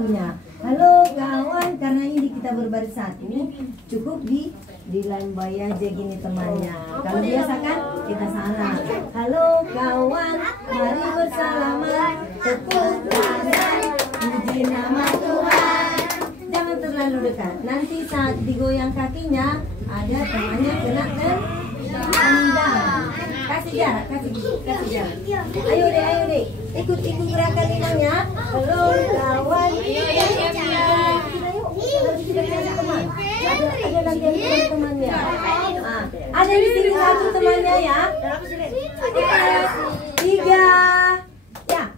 minggunya. Halo kawan, karena ini kita berbaris satu, cukup di lambai aja gini temannya. Kalau biasa kan kita salah. Halo kawan, mari bersalaman, tepuk tangan, puji nama Tuhan. Jangan terlalu dekat. Nanti saat digoyang kakinya, ada temannya kena tendang. Kasih jarak, kasih jarak. Ayo deh, ikut gerakan inangnya. Halo kawan. Ada lagi temannya. Ada di sini satu temannya ya. 3. Ya.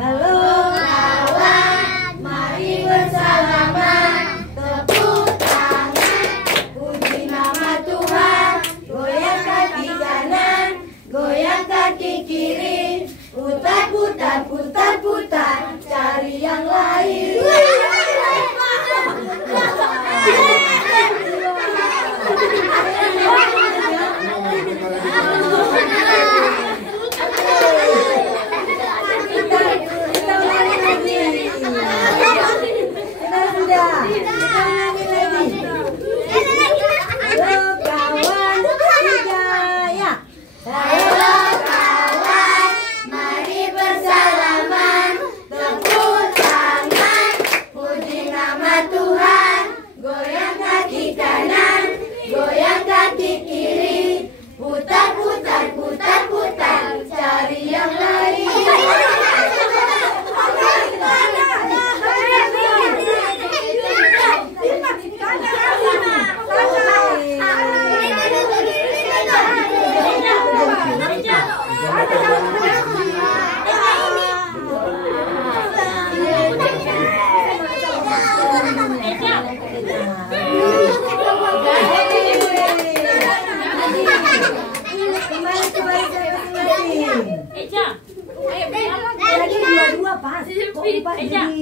Halo kawan, mari bersalaman, tepuk tangan, puji nama Tuhan. Goyang kaki kanan, goyang kaki kiri, putar, cari yang lain.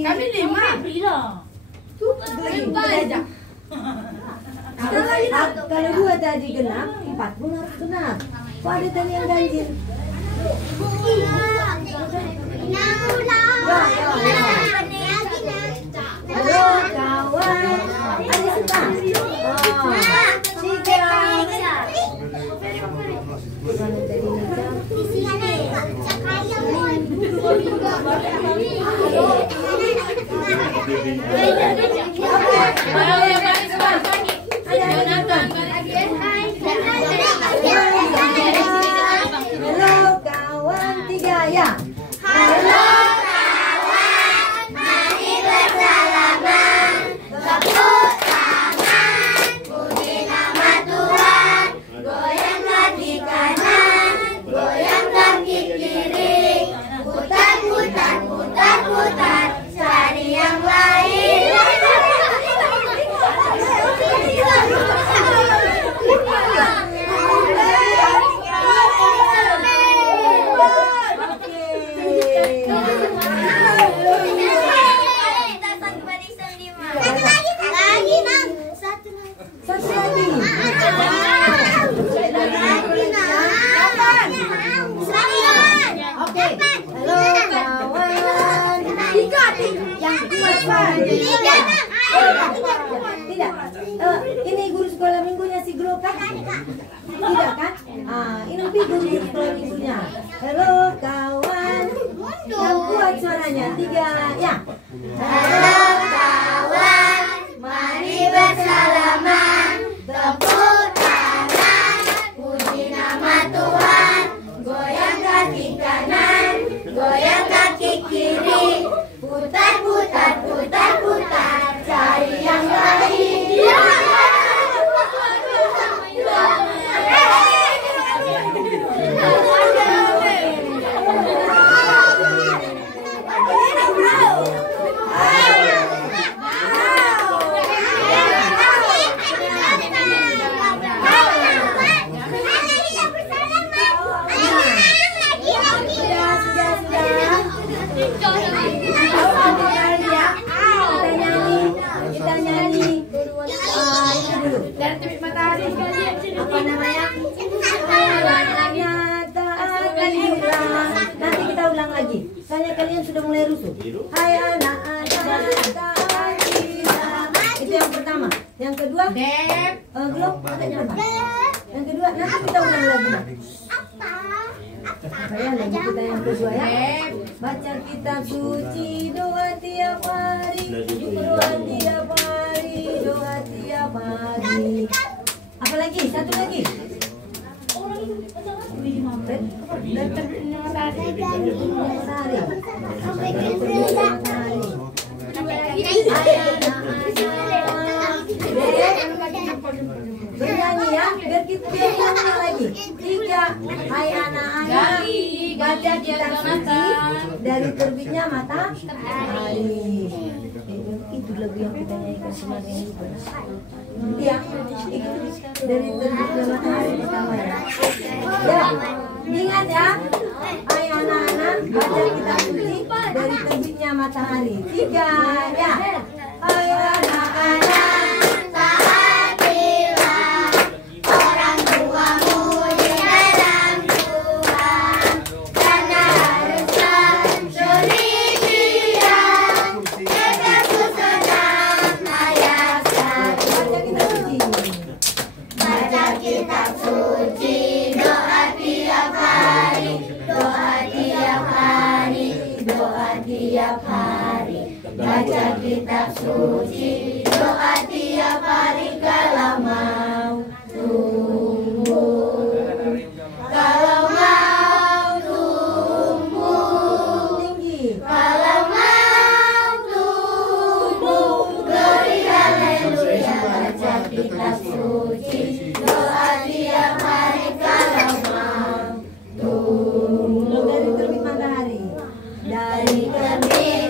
Kami 5. Kalau 2 tadi genap, 4 pun harus genap. Kok ada tadi yang ganjil? Halo kawan, ada suka? Halo kawan, 3 ya. Halo kawan, mari bersalaman, tepuk tangan, puji nama Tuhan. Goyang kaki kanan, goyang kaki kiri, putar, cari yang lain. Tidak. Ini guru sekolah minggunya si Gro kan? Tidak kan? Ini guru sekolah minggunya. Halo kawan, yang kuat suaranya 3 ya. Halo kawan, mari bersalaman, tepuk tangan, puji nama Tuhan. Goyang kaki kanan, goyang kaki kiri, putar, cari yang lain. Yang kedua? Belum. Yang kedua, nanti kita ulang lagi. Ya, lagi kita yang kedua ya. Baca kitab suci, doa tiap hari, doa tiap hari, doa tiap hari. Apa lagi? Satu lagi. Bernyanyi ya, biar kita nyanyi lagi. 3. Hai anak-anak, baca kitab suci dari terbitnya matahari. Itu lagu yang kita nyanyikan kemarin juga. Ya, dari terbitnya matahari pertama ya. Ya, ingat ya. Hai anak-anak, baca kitab suci dari terbitnya matahari. 3 ya. Hai anak-anak. Baca kitab suci, doa tiap hari kalau mau tumbuh. Kalau mau tumbuh tinggi, kalau mau tumbuh glory haleluya. Baca kitab suci, doa tiap hari kalau mau tumbuh. Dari terbit matahari, dari terbit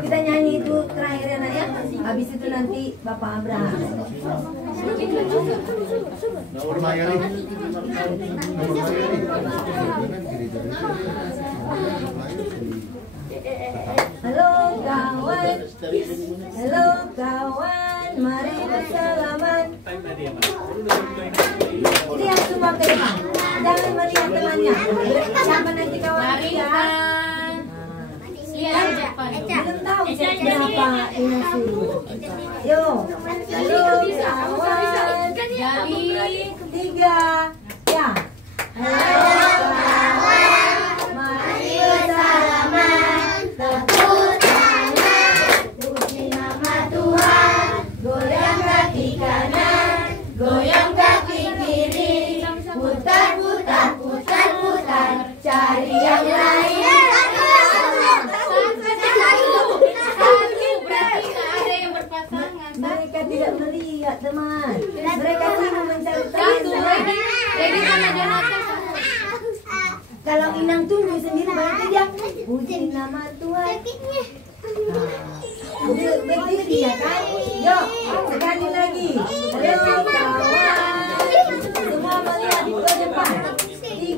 kita nyanyi itu terakhir ya nak ya. Habis itu nanti Bapak Abraham. Halo kawan, halo kawan, mari bersalaman. Lihat semua ke depan, jangan melihat temannya. Siapa nanti kawan ya? Belum tahu berapa ini suruh. Yo, halo kawan, dari 3 ya. Halo kawan, mari bersalaman. Tepuk tangan, puji nama Tuhan. Goyang kaki kanan, goyang kaki kiri. Putar, putar, putar, putar. Cari yang lain. Mereka tidak melihat teman. Mereka cuma mencari teman. Kalau Inang tunggu sendiri berarti dia puji nama Tuhan. Berdiri ya kan? Yuk, sekali lagi. Halo kawan. Semua melihat ke depan. 3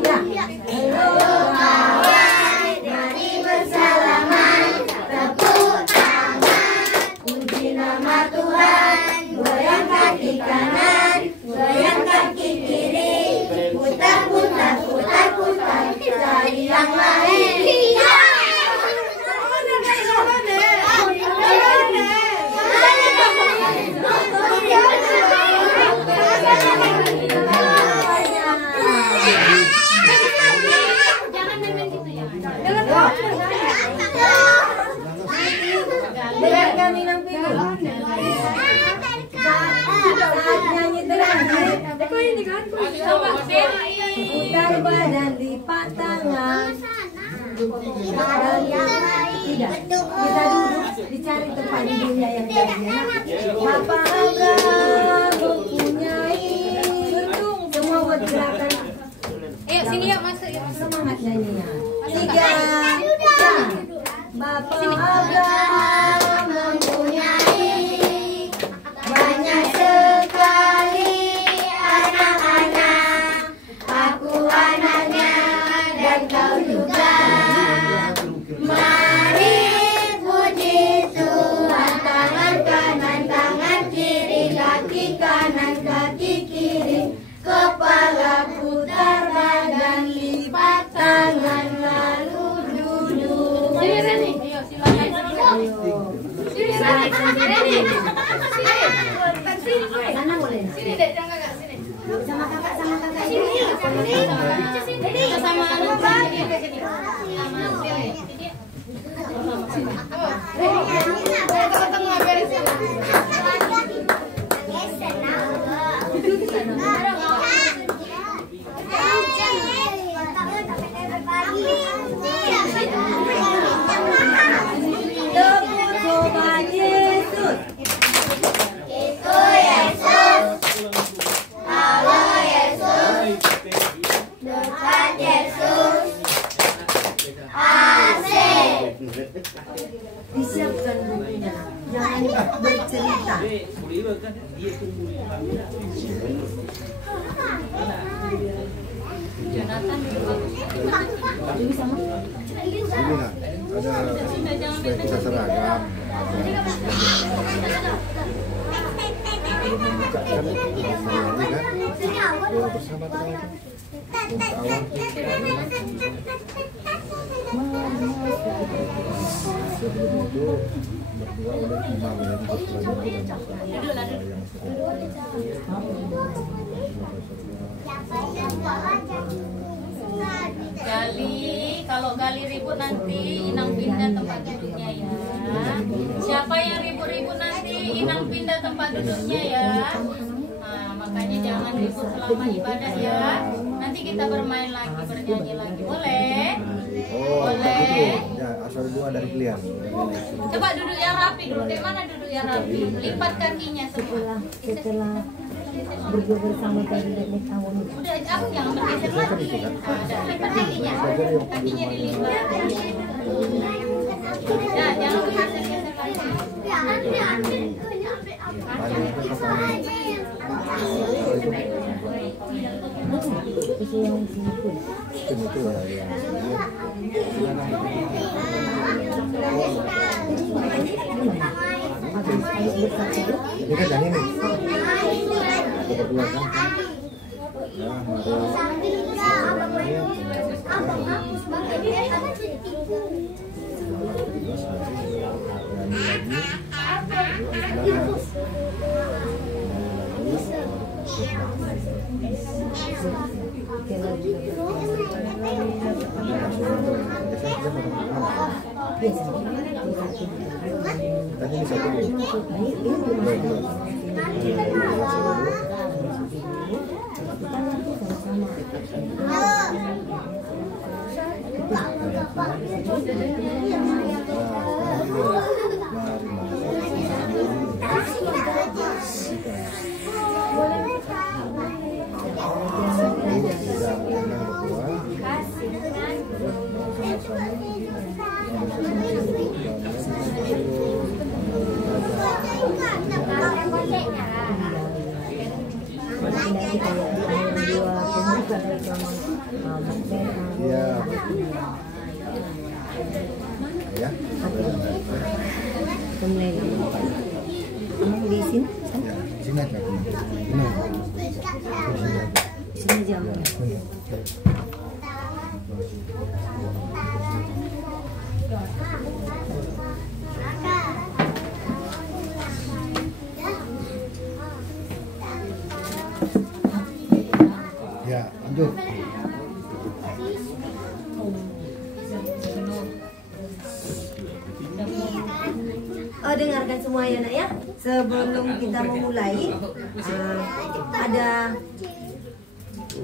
ya. Halo kawan, mari bersalaman. Tepuk tangan, puji nama Tuhan. Goyang kaki kanan, goyang kaki kiri. Putar, putar, putar, putar. Cari yang lain. ini kan. Putar badan, lipat tangan. Tidak, kita duduk, dicari tempat duduknya yang bagian. Bapak Abraham mempunyai gedung. Semua buat gerakan. Ayo sini yuk masuk yuk. Semangat nyanyinya. 3. Bapak Abraham mempunyai banyak sekali anak-anak. Aku anaknya dan kau juga. Mari puji Tuhan, tangan kanan, tangan kiri, kaki kanan, kaki kiri, kepala putar badan, lipat tangan, lalu duduk. Sini Reni. Ayo silakan. Sini Reni. Sini. Sana boleh. Sini dek, jangan kakak sini. Sama kakak ini. Sini. Sama anak sini. Tengah-tengah beresin. Tepuk sobat Yesus. Itu Yesus. Halo Yesus. Dekat Yesus. Asik. Disiapkan bukunya. Jangan bercerita. Jonathan Ini sama. Ini nggak ada supaya kita seragam. Kalau memecahkan ini kan bola bersama teman. Kawan sebelum itu berdua oleh imam yang kalau Gali ribut nanti Inang pindah tempat duduknya ya. Siapa yang ribut-ribut nanti Inang pindah tempat duduknya ya. Nah, makanya jangan ribut selama ibadah ya. Nanti kita bermain lagi, bernyanyi lagi. Boleh? Boleh. Ya, asal dua dari kalian. Coba duduk yang rapi dulu. Kayak mana duduk yang rapi? Lipat kakinya semua. Setelah berdua bersama dari nenek tahun. Udah, aku jangan bergeser lagi. Udah, lipat kakinya. Kakinya dilipat. Nah, jangan bergeser-geser lagi. Itu yang sini pun. Itu ya. Ini kan yang ini. Kita berdua kan. Tadi ini satu ya. Kemudian kamu di sini? Ya, di sini aja. Di sini jam. Ya, lanjut. Oh, dengarkan semua ya nak ya. Sebelum kita memulai, ada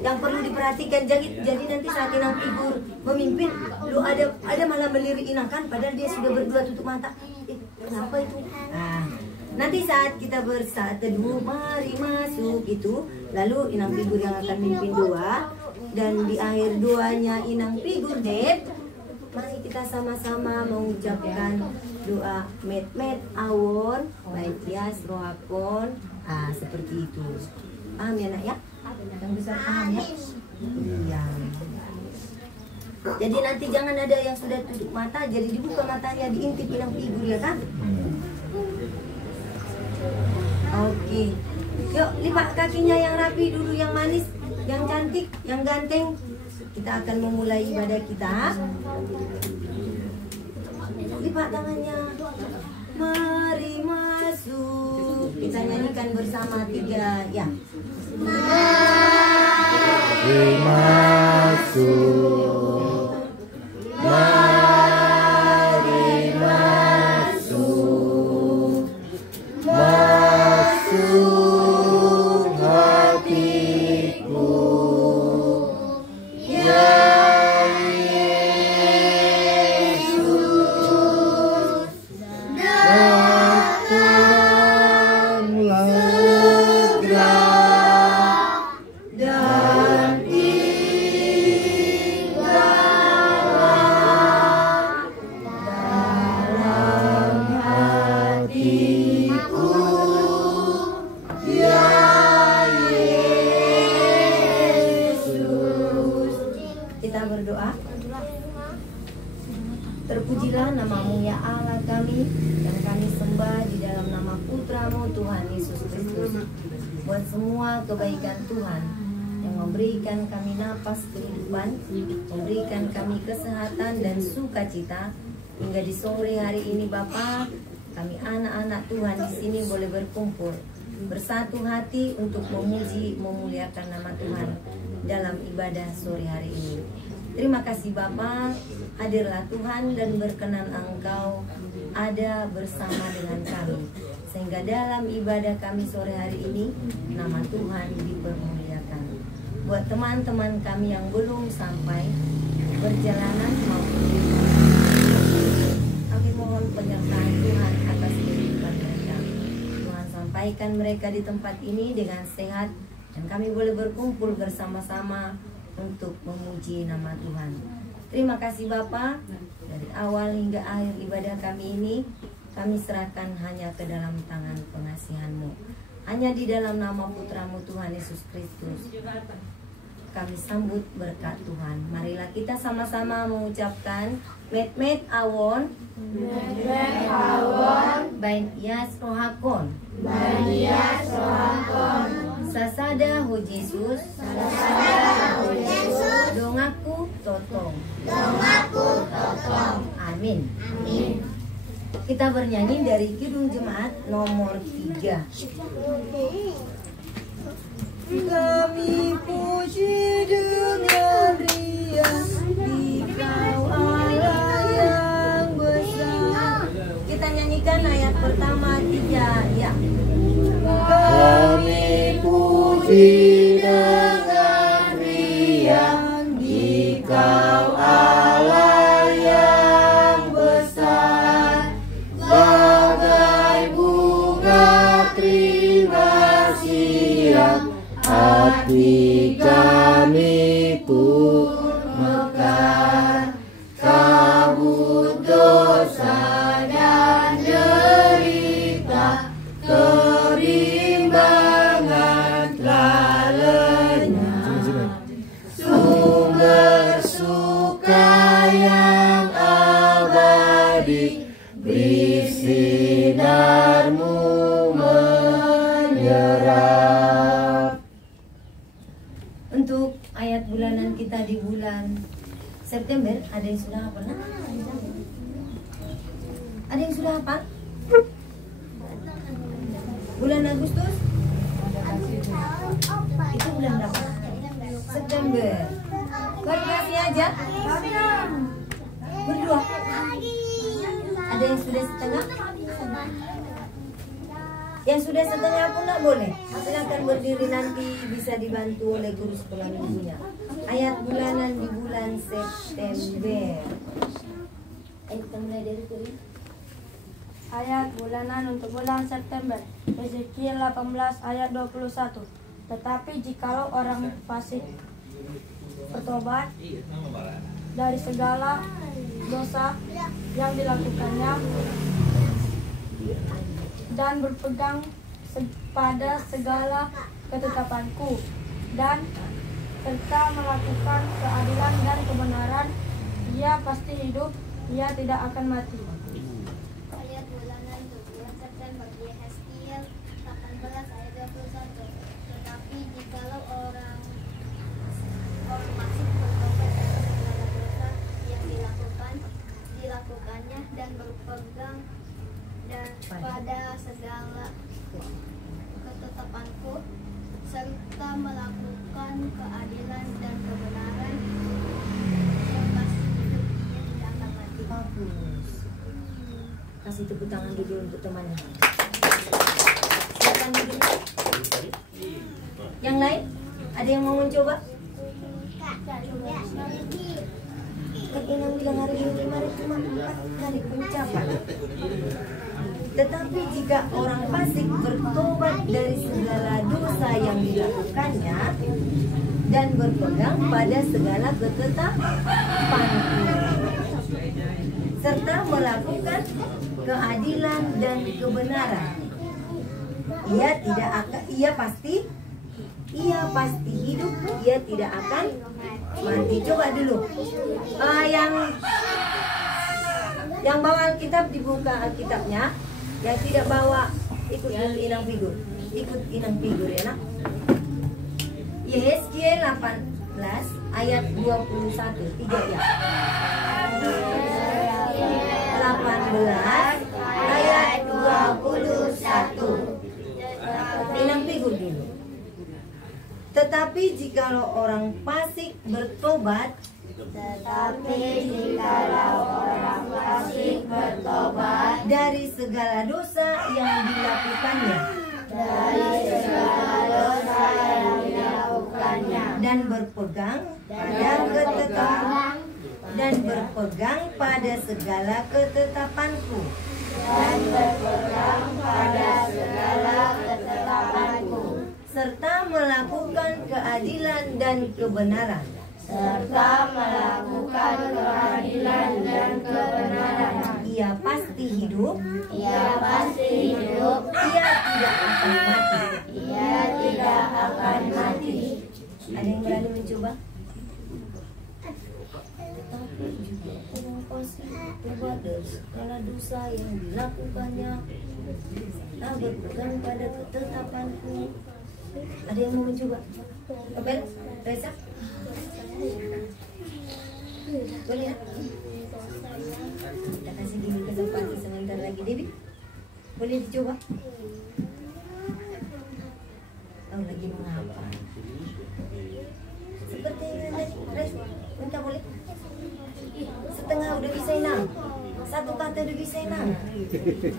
yang perlu diperhatikan. Jadi nanti saat inang figur memimpin, lu ada malah melirik inang kan, padahal dia sudah berdua tutup mata. Kenapa itu? Nah, nanti saat kita bersaat teduh, mari masuk itu, lalu inang figur yang akan memimpin doa, dan di akhir doanya inang figur Dep, mari kita sama-sama mengucapkan doa met awon baik yas rohakon. Seperti itu. Paham ya nak ya? Yang besar paham ya? Iya. Jadi nanti jangan ada yang sudah tutup mata, jadi dibuka matanya, diintip inang figur ya kan? Oke. Yuk lipat kakinya yang rapi dulu, yang manis, yang cantik, yang ganteng. Kita akan memulai ibadah kita. Lipat tangannya. Mari masuk. Kita nyanyikan bersama 3 ya. Mari masuk. Mari masuk. Masuk hatiku. Ya terpujilah namamu ya Allah kami, yang kami sembah di dalam nama Putramu Tuhan Yesus Kristus. Buat semua kebaikan Tuhan yang memberikan kami napas kehidupan, memberikan kami kesehatan dan sukacita hingga di sore hari ini Bapa, kami anak-anak Tuhan di sini boleh berkumpul bersatu hati untuk memuji, memuliakan nama Tuhan dalam ibadah sore hari ini. Terima kasih Bapa, hadirlah Tuhan dan berkenan Engkau ada bersama dengan kami, sehingga dalam ibadah kami sore hari ini nama Tuhan dipermuliakan. Buat teman-teman kami yang belum sampai perjalanan maupun kami mohon penyertaan Tuhan atas kehidupan mereka. Tuhan sampaikan mereka di tempat ini dengan sehat, dan kami boleh berkumpul bersama-sama untuk memuji nama Tuhan. Terima kasih Bapa, dari awal hingga akhir ibadah kami ini kami serahkan hanya ke dalam tangan pengasihan-Mu. Hanya di dalam nama Putramu Tuhan Yesus Kristus kami sambut berkat Tuhan. Marilah kita sama-sama mengucapkan met awon bain yas rohakon sasada hu Yesus dongaku totong. Amin. Kita bernyanyi dari Kidung Jemaat nomor 3. Kami puji dengan riang di Kau Allah yang besar. Kita nyanyikan ayat pertama 3 ya. Kami puji dengan riang di Kau Allah yang besar, bagai bunga terima siang hati kami pun mekar. Kabut dosa dan derita, kerimbangan telah lenyap. Sumber suka yang abadi, beri sinar-Mu menyerap. Untuk ayat bulanan kita di bulan September, ada yang sudah hafal? Ada yang sudah hafal? Bulan Agustus? Itu bulan berapa? September. Berkasih aja? Berdua? Ada yang sudah setengah? Yang sudah setengah pun tidak boleh. Silakan berdiri, nanti bisa dibantu oleh guru sekolah minggunya. Ayat bulanan di bulan September. Ayo kita mulai dari guru. Ayat bulanan untuk bulan September. Ezekiel 18 ayat 21. Tetapi jikalau orang fasik bertobat dari segala dosa yang dilakukannya dan berpegang pada segala ketetapanku dan serta melakukan keadilan dan kebenaran, ia pasti hidup, ia tidak akan mati. Ayat bulanan untuk bulan September, Yehezkiel 18 ayat 21. Tetapi jikalau orang masih bertobat dari segala dosa yang dilakukannya dan berpegang dan pada segala ketetapanku serta melakukan keadilan dan kebenaran, yang pasti hidup, ia tidak akan mati. Bagus. Kasih tepuk tangan dulu untuk temannya. Silakan duduk. Yang lain? Ada yang mau mencoba? Kan Inang bilang hari ini kemarin cuma 4 kali pencapan. Tetapi jika orang fasik bertobat dari segala dosa yang dilakukannya dan berpegang pada segala ketetapan serta melakukan keadilan dan kebenaran, ia pasti hidup, ia tidak akan mati. Coba dulu. Yang bawa Alkitab dibuka Alkitabnya. Yang tidak bawa ikut Inang figur. Ikut Inang figur ya nak. Yehezkiel 18 ayat 21. 3 ya. 18 ayat 21. Inang figur dulu. Tetapi jikalau orang fasik bertobat dari segala dosa yang dilakukannya dan berpegang pada segala ketetapanku serta melakukan keadilan dan kebenaran, ia pasti hidup, ia tidak akan mati. Ada yang berani mencoba? Tetapi juga orang fasik bertobat dari segala dosa yang dilakukannya, tak berpegang pada ketetapanku. Ada yang mau mencoba? Abel, Reza? Boleh ya? Kita kasih gini kesempatan sebentar lagi. Debbie, boleh dicoba? Tahu lagi mengapa? Seperti yang tadi, Reza, minta boleh? Setengah udah bisa Inang, satu kata udah bisa Inang,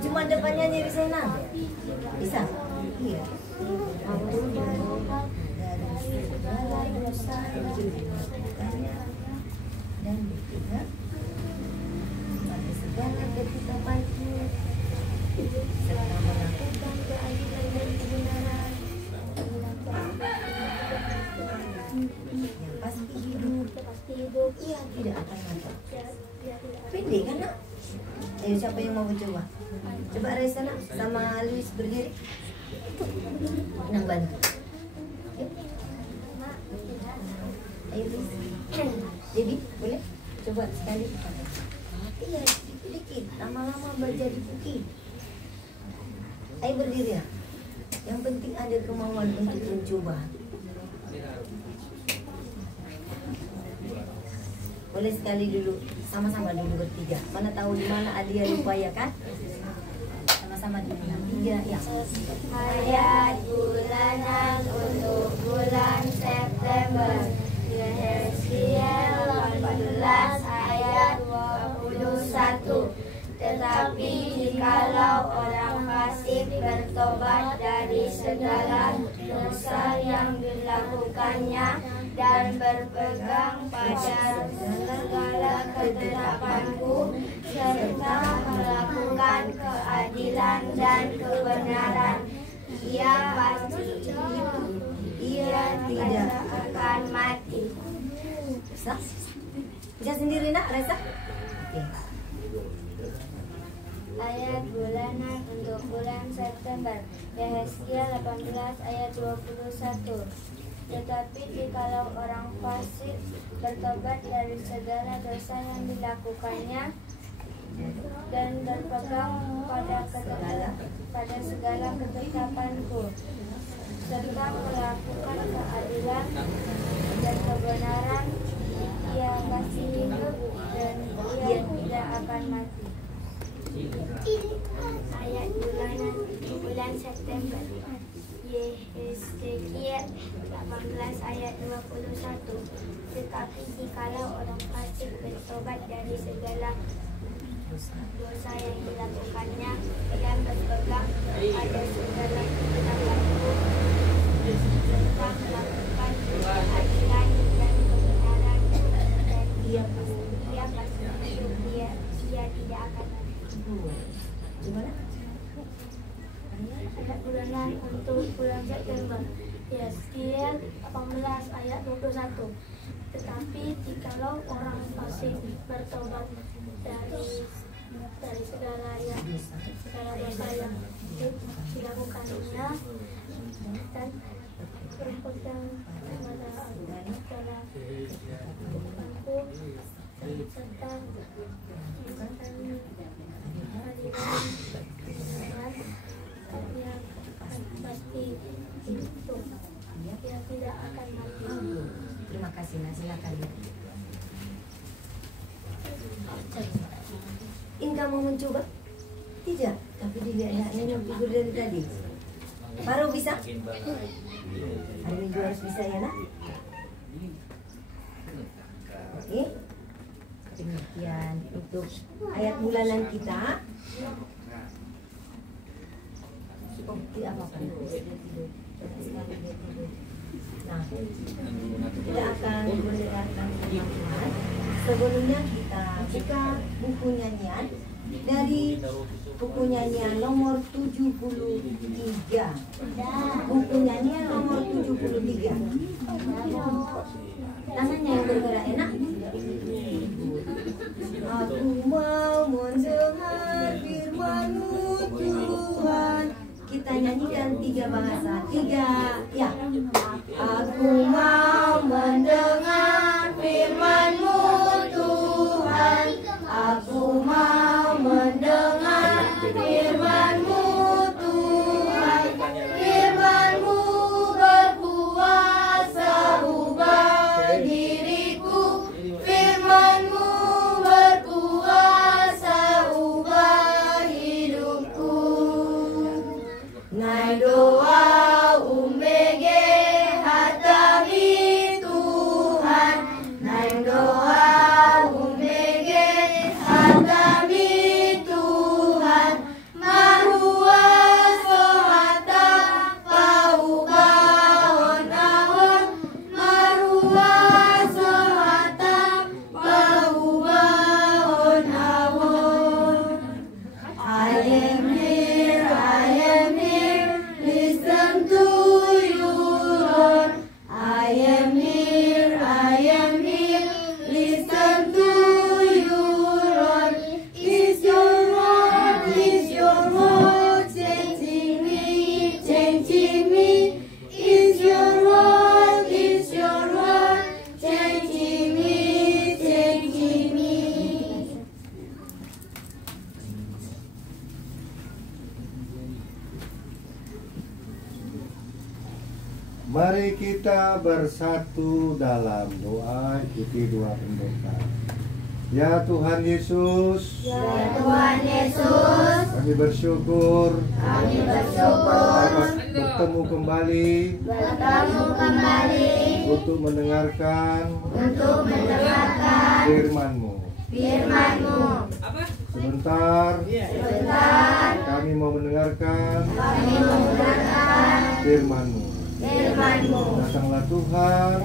cuma depannya aja bisa Inang. Bisa? Iya. Dari segala dosa yang dilakukannya dan juga pada segala ketetapanku serta melakukan keadilan dan kebenaran, yang pasti hidup, ia tidak akan mati. Pendek kan nak? Ayo siapa yang mau mencoba? Coba Raisa nak sama Luis berdiri. Nang bantu. Ayo Luis. Debbie boleh? Coba sekali. Iya sedikit. Lama-lama menjadi bukit. Ayo berdiri ya. Yang penting ada kemauan untuk mencoba. Boleh sekali dulu, sama-sama dulu bertiga. Mana tahu di mana Adia lupa ya kan? Sama-sama dulu. 3 ya. Ayat bulanan untuk bulan September. Yehezkiel 18 ayat 21. Tetapi jikalau orang fasik bertobat dari segala dosa yang dilakukannya dan berpegang pada segala ketetapanku serta melakukan keadilan dan kebenaran, ia tidak akan mati. Bisa sendiri nak, Reza? Oke. Ayat bulanan untuk bulan September, Yehezkiel 18 ayat 21. Tetapi jikalau orang fasik bertobat dari segala dosa yang dilakukannya dan berpegang pada segala ketetapanku serta melakukan keadilan dan kebenaran, ia pasti hidup dan ia tidak akan mati. Ayat bulan September, Yehezkiel 18 ayat 21. Tetapi jikalau orang fasik bertobat dari segala dosa yang dilakukannya dan berpegang pada segala ketetapanku serta melakukan keadilan dan kebenaran, dan ia pasti hidup, ia tidak akan mati. Gimana? Ayat bulanan untuk bulan September, Yehezkiel 18 ayat 21. Tetapi jikalau orang fasik bertobat dari segala dosa yang dilakukannya dan berpegang pada segala ketetapanku serta melakukan keadilan, ia pasti hidup, ia tidak akan mati. Terima kasih, nah silakan. Inka mau mencoba? Tidak, tapi dilihat yang figur dari tadi. Baru bisa? Hari Minggu harus bisa ya nak? Oke. Demikian untuk ayat bulanan kita. Oh, tidak apa-apa. Nah, kita akan mendengarkan teman-teman. Sebelumnya kita buka buku nyanyian dari buku nyanyian nomor 73. Buku nyanyian nomor 73. Tangannya yang bergerak enak. Aku mau mendengar firman-Mu Tuhan. Kita nyanyikan 3 bahasa. 3 ya. Aku mau mendengar firman-Mu Tuhan. Aku mau mendengar firman-Mu Tuhan. Firman-Mu berkuasa ubah diriku. Firman-Mu berkuasa ubah hidupku. Nai doa umbege hatami Tuhan. Nai doa umbege hatami Tuhan. Marua sohata paubahon ahon. Marua sohata paubahon ahon. I am here, listen to you, Lord. I am here, listen to you, Lord. Is your word changing me, changing me? Is your word changing me, changing me? Mari kita bersatu dalam doa, ikuti doa pendeta. Ya Tuhan Yesus, kami bersyukur dapat bertemu kembali untuk mendengarkan firman-Mu. Sebentar. Kami mau mendengarkan firman-Mu. Datanglah Tuhan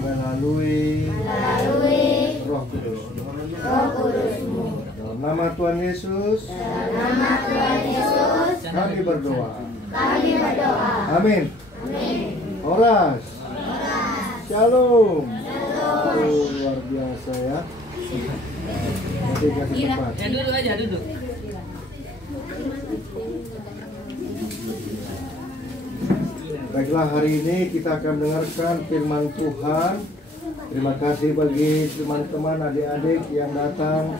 melalui Roh Kudus-Mu. Dalam nama Tuhan Yesus, kami berdoa. Amin. Horas. Shalom. Luar biasa ya. Nanti kasih tempat. Ya duduk aja, duduk. Baiklah, hari ini kita akan mendengarkan firman Tuhan. Terima kasih bagi teman-teman adik-adik yang datang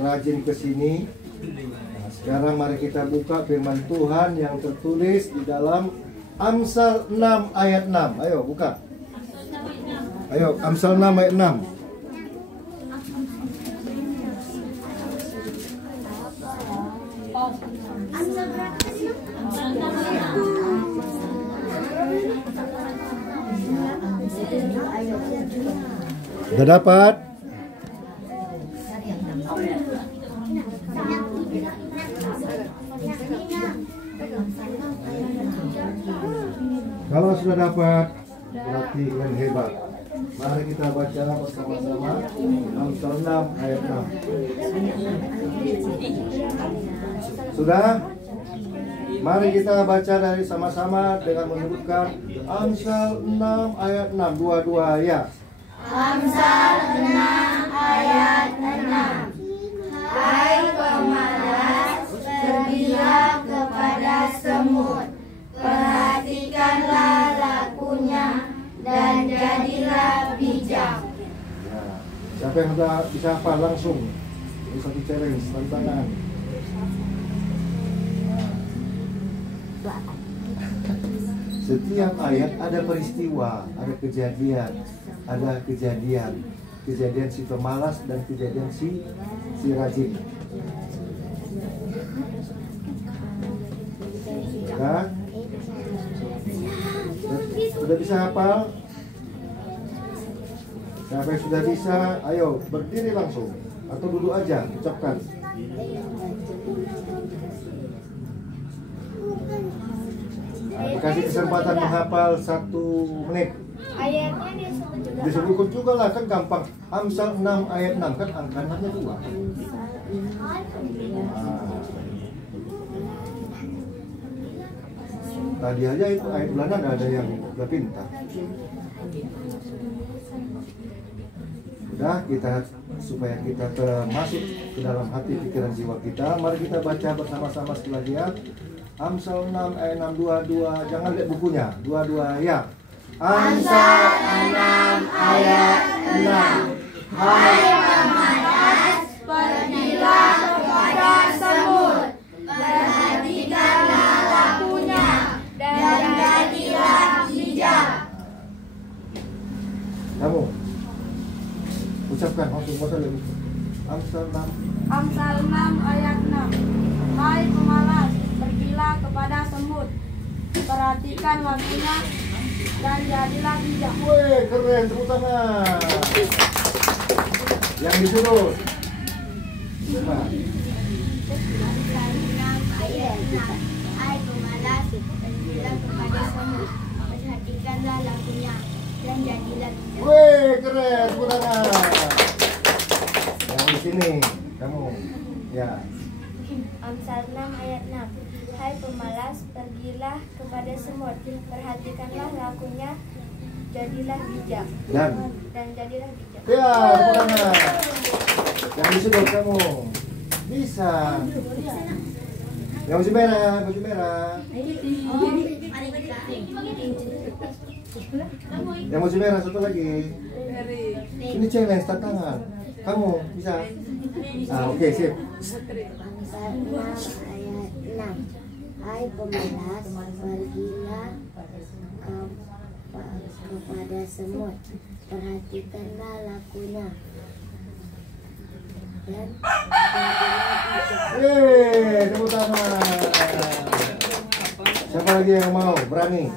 rajin ke sini. Nah, sekarang mari kita buka firman Tuhan yang tertulis di dalam Amsal 6 ayat 6. Ayo buka. Ayo, Amsal 6 ayat 6. Sudah dapat? Kalau sudah dapat, berarti kalian hebat. Mari kita baca bersama-sama Amsal 6 ayat 6. Sudah? Mari kita baca dari sama-sama dengan menyebutkan Amsal 6 ayat 6. Dua-dua ya. Amsal 6 ayat 6. Hai pemalas, pergilah kepada semut, perhatikanlah lakunya, dan jadilah bijak. Nah, siapa yang sudah bisa hafal langsung? Ini satu challenge, tantangan. Nah. Setiap ayat ada peristiwa, ada kejadian, kejadian si pemalas dan kejadian si rajin. Nah, sudah bisa hafal? Siapa yang sudah bisa, ayo berdiri langsung atau duduk aja, ucapkan. Nah, dikasih kesempatan menghafal 1 menit. Ayatnya disebut juga. Disebutkan juga lah, kan gampang. Amsal 6 ayat 6 kan angkanya 2. Tadi aja itu ayat bulan ada yang udah pintar. Udah, kita supaya kita masuk ke dalam hati pikiran jiwa kita, mari kita baca bersama-sama sekali lagi ya. Amsal 6 ayat 6, 22. Jangan lihat bukunya. 22 ya. Amsal 6 ayat 6. Hai pemalas, pergilah kepada semut, perhatikanlah lakunya, dan jadilah bijak. Kamu ucapkan langsung masa lebih. Amsal 6. Amsal 6 ayat 6. Hai pemalas, pergilah kepada semut, perhatikan lagunya, dan jadilah bijak. Wih, keren, tepuk tangan. Yang disuruh. Coba. Ayat 6. Hai pemalas, pergilah kepada semut, perhatikanlah lakunya, dan jadilah bijak. Wih, keren, tepuk tangan. Yang di sini, kamu. Ya. Amsal 6 ayat 6. Hai pemalas, pergilah kepada semut, perhatikanlah lakunya, jadilah bijak. Dan jadilah bijak. Ya, tepuk tangan. Yang disuruh kamu. Bisa. Yang baju merah, baju merah. Yang baju merah satu lagi. Ini challenge tantangan. Kamu bisa. Oke, sip. Amsal 6 ayat 6. Hai pemalas, pergilah kepada semut, perhatikanlah lakunya, dan jadilah bijak. Tepuk tangan. Siapa lagi yang mau? Berani?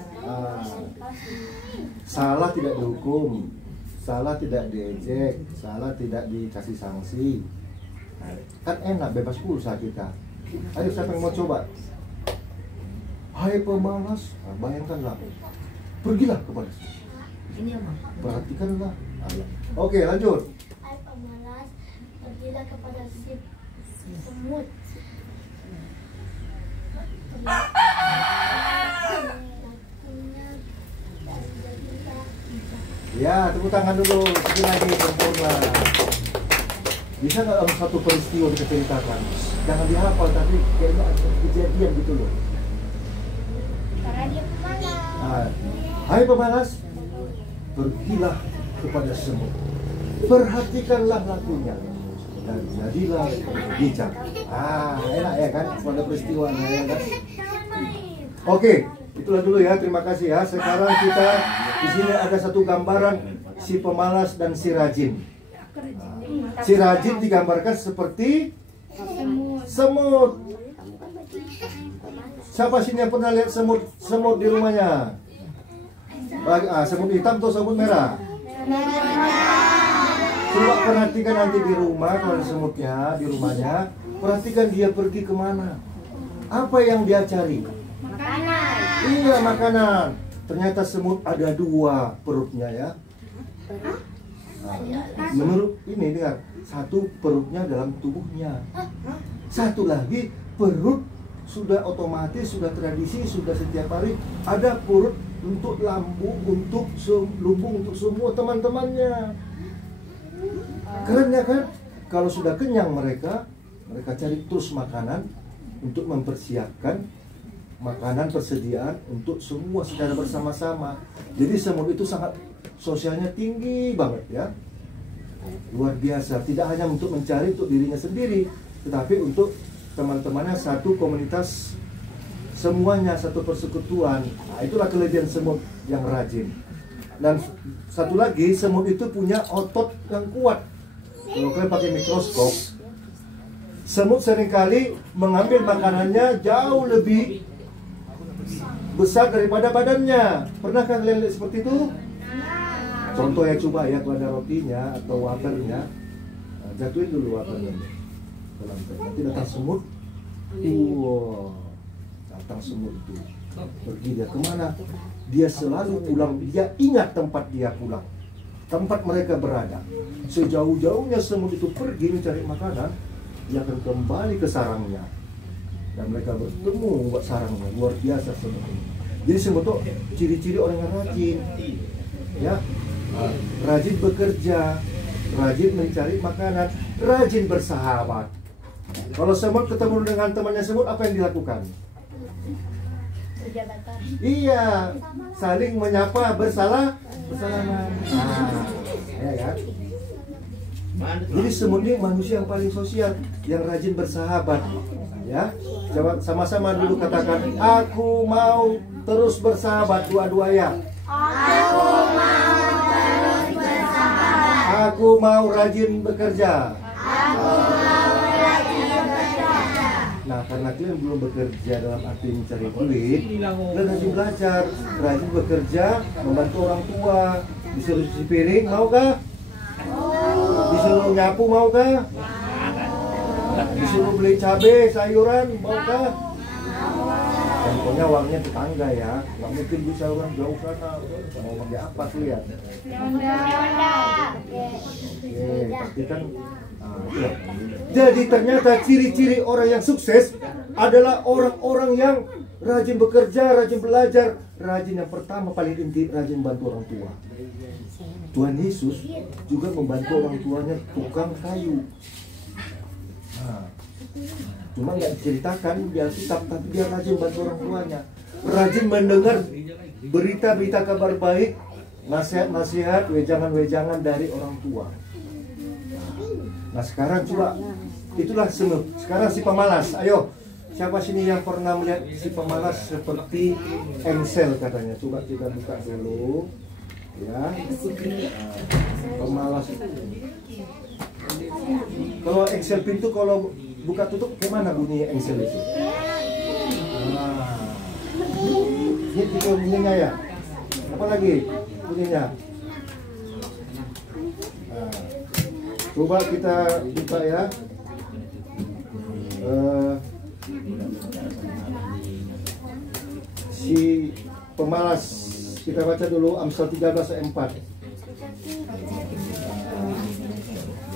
Salah tidak dihukum, salah tidak diejek, salah tidak dikasih sanksi. Kan enak, bebas pulsa kita. Ayo siapa yang mau coba? Hai pemalas, nah, bayangkanlah, pergilah kepada Ini apa? perhatikanlah. Oke, lanjut. Hai pemalas, pergilah kepada si semut. Lakunya dan jadilah bijak. Ya, tepuk tangan dulu. Sekali lagi, sempurna. Bisa nggak dalam satu peristiwa kita ceritakan? Jangan dihafal, tapi kayaknya ada kejadian gitu loh. Karena dia pemalas. Nah, hai pemalas, pergilah kepada semut. Perhatikanlah lakunya dan jadilah bijak. Enak ya kan? Pada peristiwanya ya kan? Oke, itulah dulu ya. Terima kasih ya. Sekarang kita di sini ada satu gambaran si pemalas dan si rajin. Si rajin digambarkan seperti semut. Siapa sini yang pernah lihat semut di rumahnya? Semut hitam atau semut merah? Coba perhatikan nanti di rumah, kalau ada semutnya di rumahnya, perhatikan dia pergi kemana. Apa yang dia cari? Makanan. Iya, makanan. Ternyata semut ada 2 perutnya ya. Nah, menurut ini dengar, satu perutnya dalam tubuhnya, satu lagi perut sudah otomatis, sudah tradisi, sudah setiap hari ada perut untuk lambung, untuk lumbung, untuk semua teman-temannya. Keren ya kan? Kalau sudah kenyang mereka cari terus makanan untuk mempersiapkan makanan persediaan untuk semua secara bersama-sama. Jadi semut itu sangat sosialnya tinggi banget ya. Luar biasa, tidak hanya untuk mencari untuk dirinya sendiri, tetapi untuk teman-temannya, satu komunitas, semuanya satu persekutuan. Nah, itulah kelebihan semut yang rajin. Dan satu lagi, semut itu punya otot yang kuat. Kalau kalian pakai mikroskop, semut seringkali mengambil makanannya jauh lebih besar daripada badannya. Pernahkah kalian lihat seperti itu? Contoh ya, coba ya, kalau ada rotinya atau wafernya, jatuhin dulu wafernya. Nanti datang semut, datang semut itu. Pergi dia kemana? Dia selalu pulang, dia ingat tempat dia pulang, tempat mereka berada. Sejauh-jauhnya semut itu pergi mencari makanan, dia akan kembali ke sarangnya. Dan mereka bertemu buat sarangnya. Luar biasa semut ini. Jadi semut itu ciri-ciri orang yang rajin, ya, rajin bekerja, rajin mencari makanan, rajin bersahabat. Kalau semut ketemu dengan temannya semut, apa yang dilakukan? Iya, saling menyapa, bersalaman. Ya kan? Jadi semut ini manusia yang paling sosial, yang rajin bersahabat. Ya, coba sama-sama dulu katakan, aku mau terus bersahabat, dua-dua ya. Aku mau terus bersahabat. Aku mau rajin bekerja. Aku mau rajin bekerja. Nah, karena kalian belum bekerja dalam arti mencari duit, kalian rajin belajar, rajin bekerja, membantu orang tua, disuruh cuci piring, maukah? Disuruh nyapu, maukah? Disuruh beli cabai, sayuran, maukah? Contohnya uangnya tetangga ya, nggak mungkin bisa orang jauh sana, mau pakai apa kalian? Tapi kan, itulah. Jadi ternyata ciri-ciri orang yang sukses adalah orang-orang yang rajin bekerja, rajin belajar, rajin yang pertama paling inti, rajin bantu orang tua. Tuhan Yesus juga membantu orang tuanya tukang kayu. Nah, cuma nggak diceritakan di Alkitab, tapi dia rajin bantu orang tuanya, rajin mendengar berita-berita kabar baik, nasihat-nasihat, wejangan-wejangan dari orang tua. Nah sekarang coba, itulah semut. Sekarang si pemalas. Ayo, siapa sini yang pernah melihat si pemalas seperti engsel katanya? Coba kita buka dulu, ya. Pemalas. Kalau engsel pintu, kalau buka tutup, gimana bunyi engsel itu? Ini tipe bunyinya ya. Apa lagi bunyinya? Coba kita buka ya. pemalas. Kita baca dulu Amsal 13 ayat 4.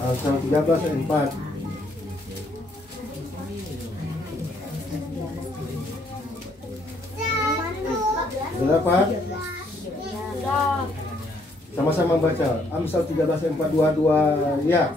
Amsal 13 ayat 4. Dapat? Sama-sama baca. Amsal 13 ayat 4, 2 ya.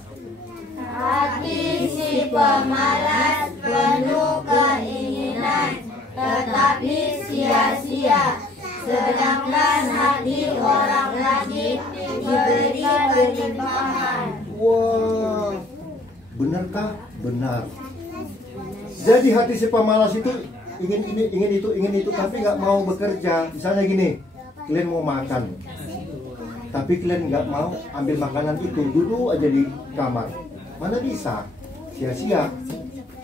Hati si pemalas penuh keinginan, tetapi sia-sia. Sedangkan hati orang rajin diberi kelimpahan. Wah, benarkah? Benar. Jadi hati si pemalas itu ingin ini, ingin itu, tapi nggak mau bekerja. Misalnya gini, kalian mau makan, tapi kalian nggak mau ambil makanan itu, duduk aja di kamar. Mana bisa? Sia-sia,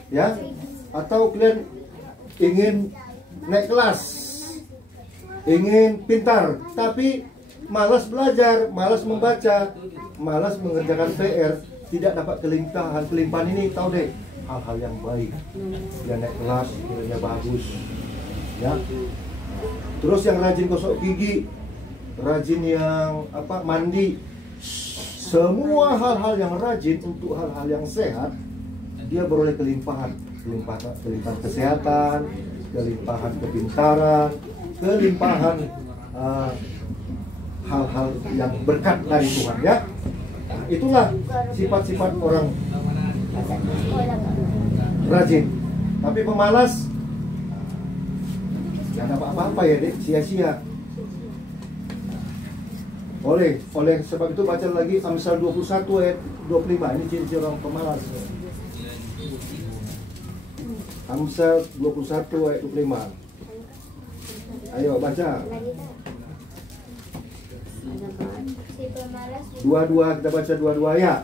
ya? Atau kalian ingin naik kelas, ingin pintar, tapi malas belajar, malas membaca, malas mengerjakan PR, tidak dapat kelimpahan. Kelimpahan ini tahu deh, hal-hal yang baik. Dia naik kelas, kiranya bagus, ya. Terus yang rajin gosok gigi, rajin yang mandi, semua hal-hal yang rajin untuk hal-hal yang sehat, dia beroleh kelimpahan, kelimpahan kesehatan, kelimpahan kepintaran, kelimpahan hal-hal yang berkat dari Tuhan, ya. Nah, itulah sifat-sifat orang rajin. Tapi pemalas, ya nggak apa-apa ya dek, sia-sia. Oleh sebab itu baca lagi Amsal 21 ayat 25. Ini ciri-ciri orang pemalas. Amsal 21 ayat 25. Ayo baca. Dua-dua, kita baca dua-dua ya.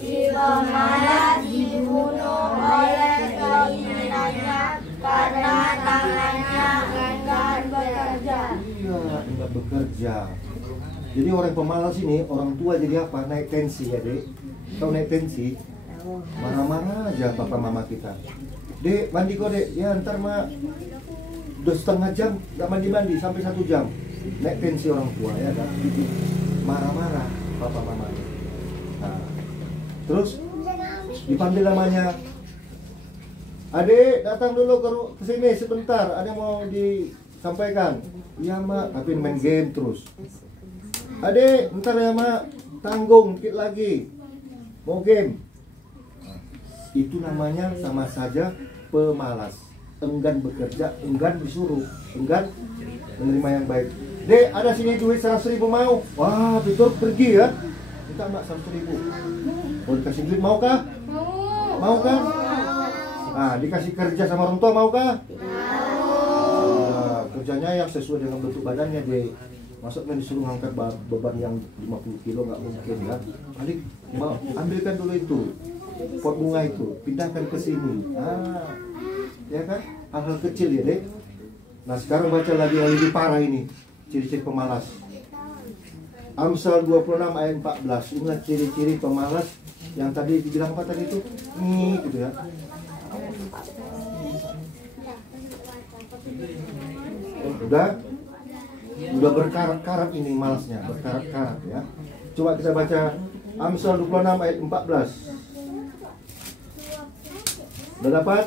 Si pemalas dibunuh oleh keinginannya karena tangannya enggan bekerja. Iya, enggak bekerja. Jadi orang pemalas ini, orang tua jadi apa? Naik tensi ya dek. Tahu naik tensi? Marah-marah aja papa mama kita. Dek, mandi kok dek. Ya ntar mah udah setengah jam gak mandi-mandi sampai 1 jam. Naik tensi orang tua ya kan. Marah-marah papa mama. Nah, terus dipanggil namanya. Adek, datang dulu ke sini sebentar. Ada yang mau disampaikan. Iya mak, tapi main game terus. Adek, bentar ya mak, tanggung dikit lagi, mau game. Itu namanya sama saja pemalas, enggan bekerja, enggan disuruh, enggan menerima yang baik. Dek, ada sini duit 100.000 mau? Wah, Peter pergi ya. Minta mak 100.000. Mau dikasih duit mau kah? Mau kah? Nah, dikasih kerja sama orang tua mau kah? Nah, kerjanya yang sesuai dengan bentuk badannya deh. Maksudnya disuruh ngangkat beban yang 50 kilo nggak mungkin ya. Alik, ambilkan dulu itu pot bunga itu, pindahkan ke sini. Ya kan? Hal-hal kecil ya dek. Nah sekarang baca lagi yang lebih parah ini, ciri-ciri pemalas. Amsal 26 ayat 14. Inilah ciri-ciri pemalas yang tadi dibilang apa tadi itu? Nih gitu ya. Udah berkarat-karat ini malasnya, berkarat-karat ya. Coba kita baca Amsal 26 ayat 14. Udah dapat?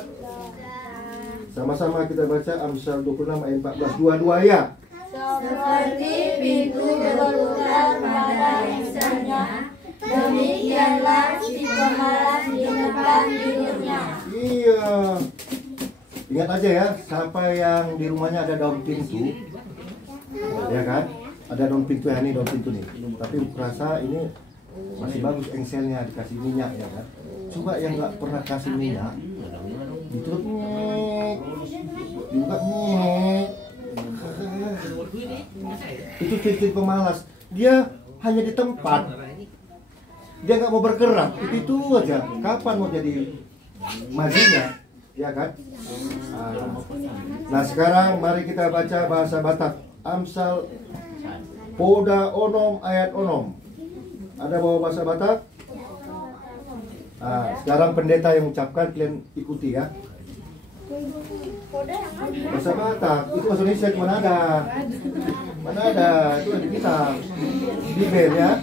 Sama-sama kita baca Amsal 26 ayat 14. Dua-dua ya. Seperti pintu berputar pada lisannya, demikianlah si pemalas di depan tidurnya. Iya. Ingat aja ya, siapa yang di rumahnya ada daun pintu, ya kan? Ada daun pintu ya, ini daun pintu nih. Tapi rasa ini masih bagus, engselnya dikasih minyak ya kan? Coba yang nggak pernah kasih minyak, ditutup nyek, dibuka nyek. Itu ciri-ciri pemalas. Dia hanya di tempat, dia nggak mau bergerak. Itu aja. Kapan mau jadi majunya? Ya kan? Nah sekarang mari kita baca bahasa Batak. Amsal Poda Onom ayat Onom. Ada bawa bahasa Batak? Nah, sekarang pendeta yang mengucapkan, kalian ikuti ya. Bahasa Batak itu bahasa Indonesia mana ada? Mana ada? Itu ada di kitab di bel ya.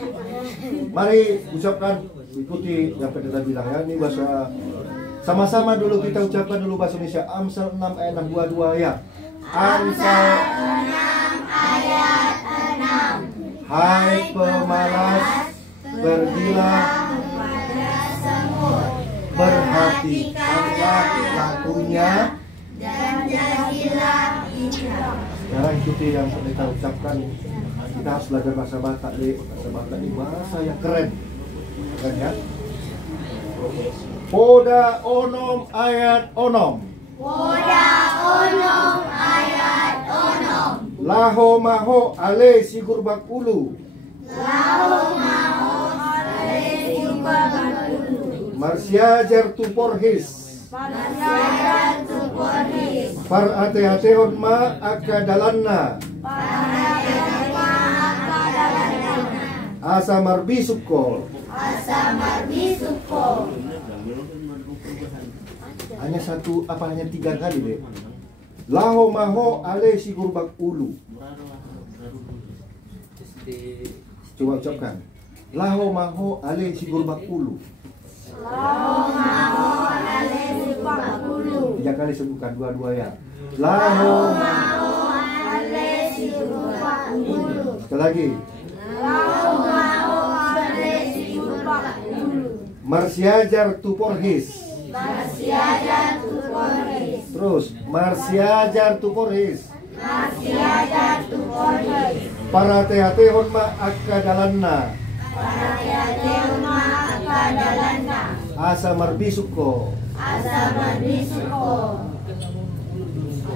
Mari ucapkan, ikuti yang pendeta bilang ya. Ini bahasa sama-sama dulu kita ucapkan dulu bahasa Indonesia. Amsal 6 ayat 622 ya. Amsal 6 ayat 6. Hai pemalas, pergilah Kepada semut, perhatikanlah lakunya. dan jadilah bijak. Sekarang ikuti yang kita ucapkan. Kita harus belajar bahasa Batak deh. Bahasa Batak ini bahasa yang keren, kan ya? Poda onom ayat onom. Poda onom ayat onom. Laho maho ale sigur bakulu. Lau mau ale juga bakulu. Marsiajar tu porhis. Masyarakat tuporhis. Par ate-atehon ma akadalanna. Asa marbisuko. Asa marbisuko. Hanya satu apa hanya 3 kali deh. Laho maho ale sigur bakulu. Coba ucapkan. Laho maho ale sigur bakulu. Lau mau ale juga bakulu. 3 kali sebutkan dua-dua ya. Laho Mau ale juga bakulu. sekali lagi. Lau mau ale juga bakulu. Marsiajar tu porhis. Masyarakat tuporhis. Terus marsiajar tu porhis. Masyarakat tuporhis. Para tehatehon ma akadalanna. Asa marbisuko. Asa marbisuko.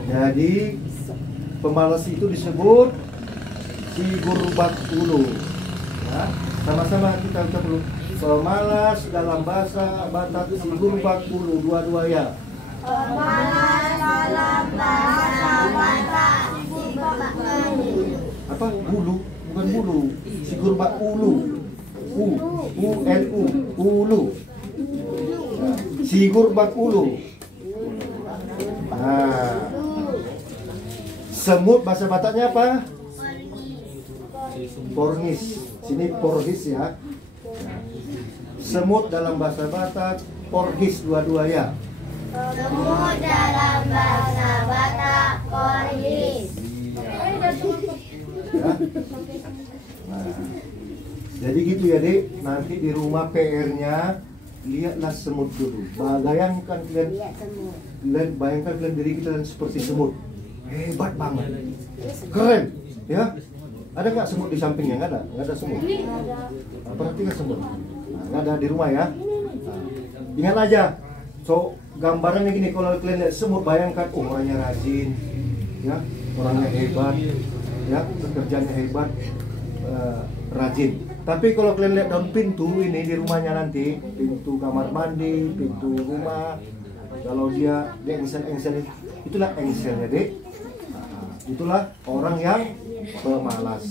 Jadi pemalas itu disebut sigur bakulu. Ya, sama-sama kita ucap dulu. Pemalas dalam bahasa Batak sigur bakulu dua-dua ya. Pemalas dalam bahasa Batak sigur bakulu. Apa? Bulu, bukan bulu. Sigur bakulu. U-L-U, ulu. Sigur bakulu. Nah, semut bahasa Bataknya apa? Porhis. Sini porhis ya. Semut dalam bahasa Batak, porhis dua-dua ya. Semut dalam bahasa Batak porhis. Ya. Nah, jadi gitu ya dek. Nanti di rumah PR-nya lihatlah semut dulu. Bayangkan kalian diri kita dan seperti semut. Hebat banget, keren, ya. Ada nggak semut di sampingnya? Nggak ada semut. Nah, perhatikan semut. Nah, nggak ada di rumah ya. Nah, ingat aja. So gambarannya gini, kalau kalian lihat semut, bayangkan orangnya rajin, ya, orangnya hebat, ya, pekerjaannya hebat, rajin. Tapi kalau kalian lihat daun pintu ini di rumahnya nanti, pintu kamar mandi, pintu rumah, kalau dia engsel-engsel, itulah engselnya dek. Itulah orang yang pemalas.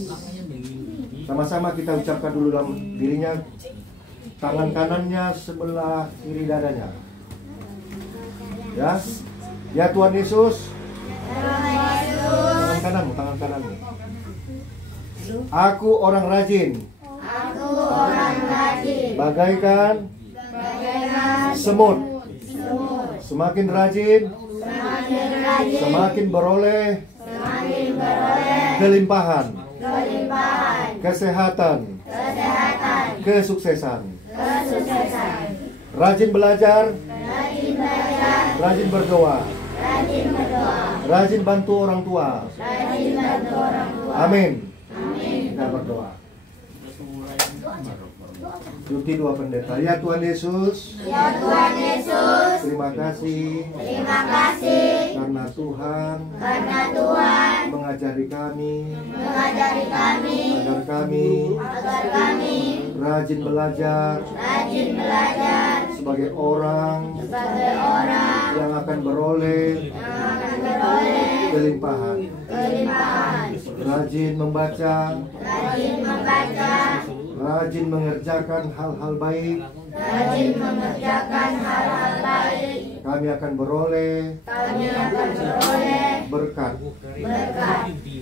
Sama-sama kita ucapkan dulu dalam dirinya. Tangan kanannya sebelah kiri dadanya. Ya, ya Tuhan Yesus. Tangan kananmu. Aku orang rajin. Aku orang rajin. Bagaikan semut. Semakin rajin, semakin beroleh kelimpahan, kesehatan, kesuksesan. Rajin belajar, rajin berdoa, rajin bantu orang tua. Amin. Kita berdoa. Ikuti doa pendeta. Ya Tuhan Yesus. Ya Tuhan Yesus. Terima kasih. Terima kasih. Karena Tuhan mengajari kami agar kami rajin belajar sebagai orang yang akan beroleh kelimpahan. Rajin membaca, rajin mengerjakan hal-hal baik, kami akan beroleh berkat.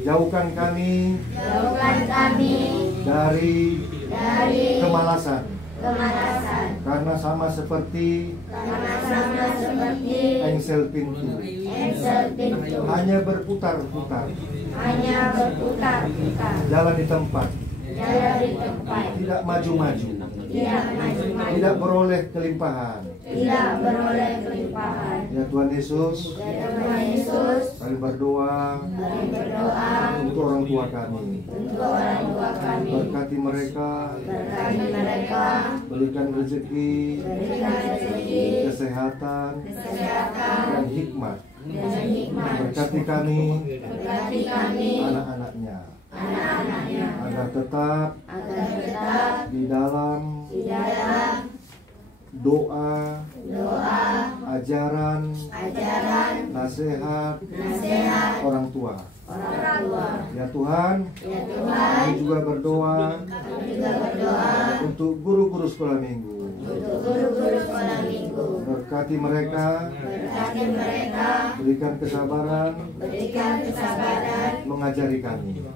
Jauhkan kami dari kemalasan. Karena sama seperti engsel pintu, hanya berputar-putar, jalan di tempat, tidak maju-maju, tidak beroleh kelimpahan. Ya Tuhan Yesus, kami berdoa untuk orang tua kami. Berkati mereka, berikan rezeki, kesehatan, dan hikmat. Berkati kami, anak-anaknya, agar tetap di dalam doa, ajaran, nasihat orang tua. Ya Tuhan, kami juga berdoa untuk guru-guru sekolah minggu. Berkati mereka, berikan kesabaran, mengajari kami.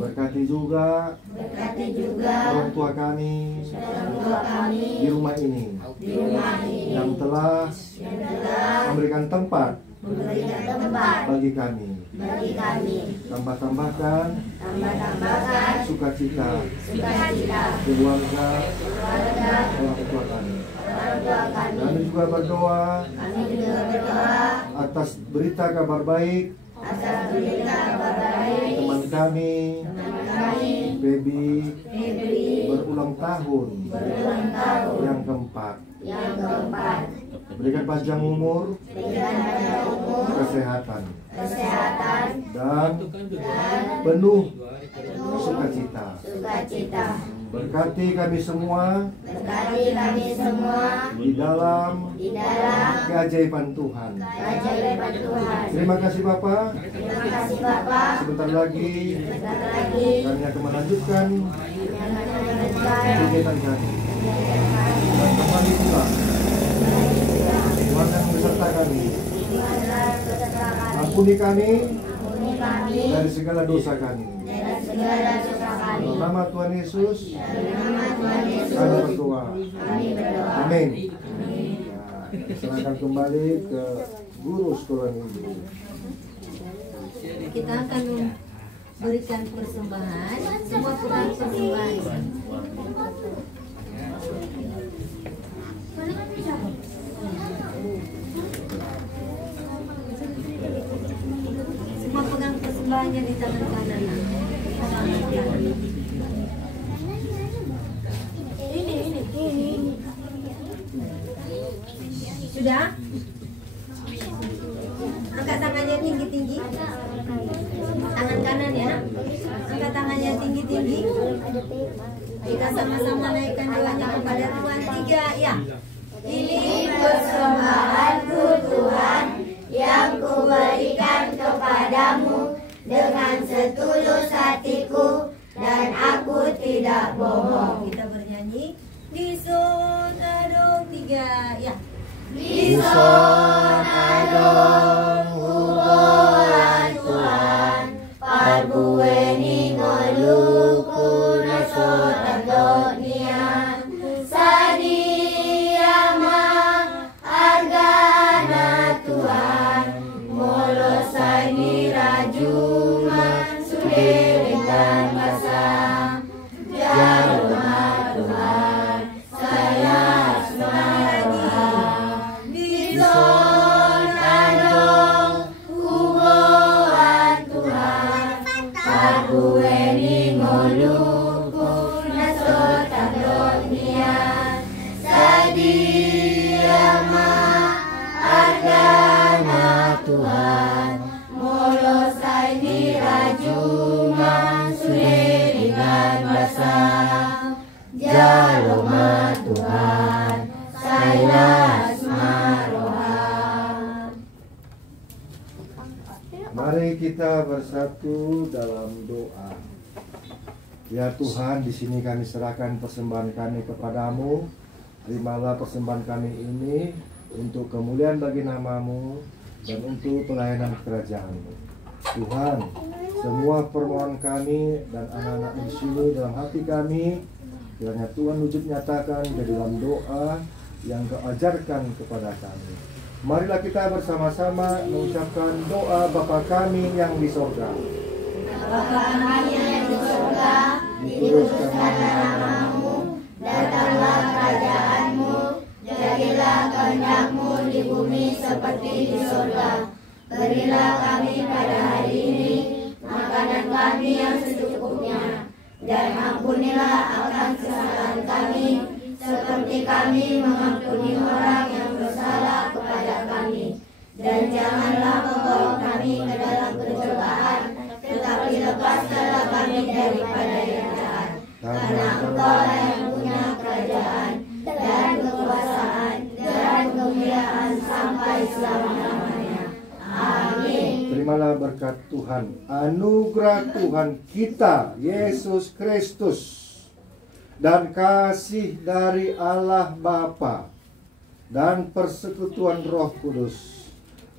Berkati juga orang tua kami di rumah ini yang telah memberikan tempat bagi kami. Tambah-tambahkan sukacita keluarga orang tua kami. Kami juga berdoa atas berita kabar baik teman kami Baby berulang tahun yang keempat. Berikan panjang umur, kesehatan, dan penuh sukacita. Berkati kami semua di dalam keajaiban Tuhan. Terima kasih Bapak. Sebentar lagi kami akan melanjutkan kegiatan kami dan kembali pulang. Tuhan yang beserta kami. Ampuni kami dari segala dosa kami. Dalam nama Tuhan Yesus kami berdoa. Amin. Silakan kembali ke guru sekolah minggu. Kita akan berikan persembahan, semua kurang persembahan. Semua pegang persembahannya di tangan kanan. Sudah? Angkat tangannya tinggi-tinggi. Tangan kanan ya. Angkat tangannya tinggi-tinggi. Kita sama-sama naikkan doanya kepada Tuhan. 3 ya. Ini persembahanku Tuhan, yang kuberikan kepadamu dengan setulus hatiku, dan aku tidak bohong. Kita bernyanyi. Bison adong 3 ya. Bison adong uboan Tuhan, parbueni ngoluku nasot adonian, sadiama argana Tuhan, molosani rajuman suderikan masa, jalma Tuhan, saya Tuhan, molosai ni rajuman suderingan basa, jaloma Tuhan, sailas maroha. Mari kita bersatu dalam doa. Ya Tuhan, di sini kami serahkan persembahan kami kepadamu. Terimalah persembahan kami ini untuk kemuliaan bagi nama-Mu dan untuk pelayanan kerajaan-Mu. Tuhan, semua permohonan kami dan anak-anak di sini dalam hati kami, kiranya Tuhan wujud nyatakan di dalam doa yang Kau ajarkan kepada kami. Marilah kita bersama-sama mengucapkan doa Bapa kami yang di sorga. Bapa kami yang di surga, Dikuduskanlah nama-Mu, datanglah kerajaan-Mu, jadilah kehendak-Mu di bumi seperti di surga. Berilah kami pada hari ini makanan kami yang secukupnya, dan ampunilah akan kesalahan kami, seperti kami mengampuni orang yang bersalah kepada kami. Dan janganlah membawa kami ke dalam pencobaan, tetapi lepaskanlah kami daripada yang jahat. Karena Engkau yang punya kerajaan dan kekuasaan dan kemuliaan sampai selama-lamanya. Amin. Terimalah berkat Tuhan, anugerah Tuhan kita Yesus Kristus, dan kasih dari Allah Bapa dan persekutuan Roh Kudus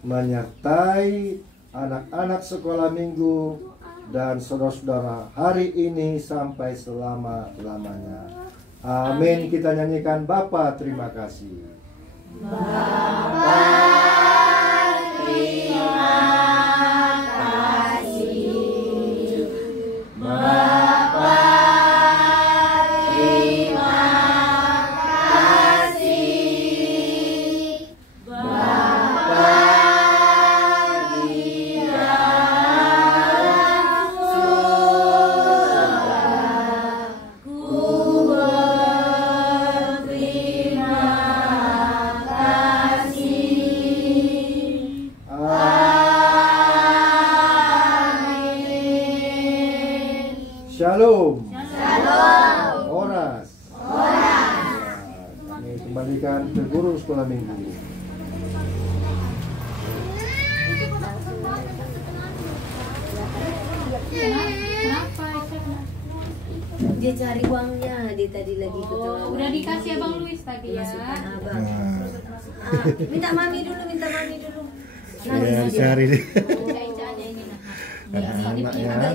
menyertai anak-anak sekolah minggu dan saudara-saudara hari ini sampai selama-lamanya. Amin. Kita nyanyikan Bapa terima kasih. Shalom. Shalom. Oras. Kami kembalikan ke guru sekolah minggu. Dia cari uangnya, dia tadi lagi ketemu. Udah dikasih Abang Luis tadi ya. Masukan abang. Minta mami dulu. Ya, cari deh. Abang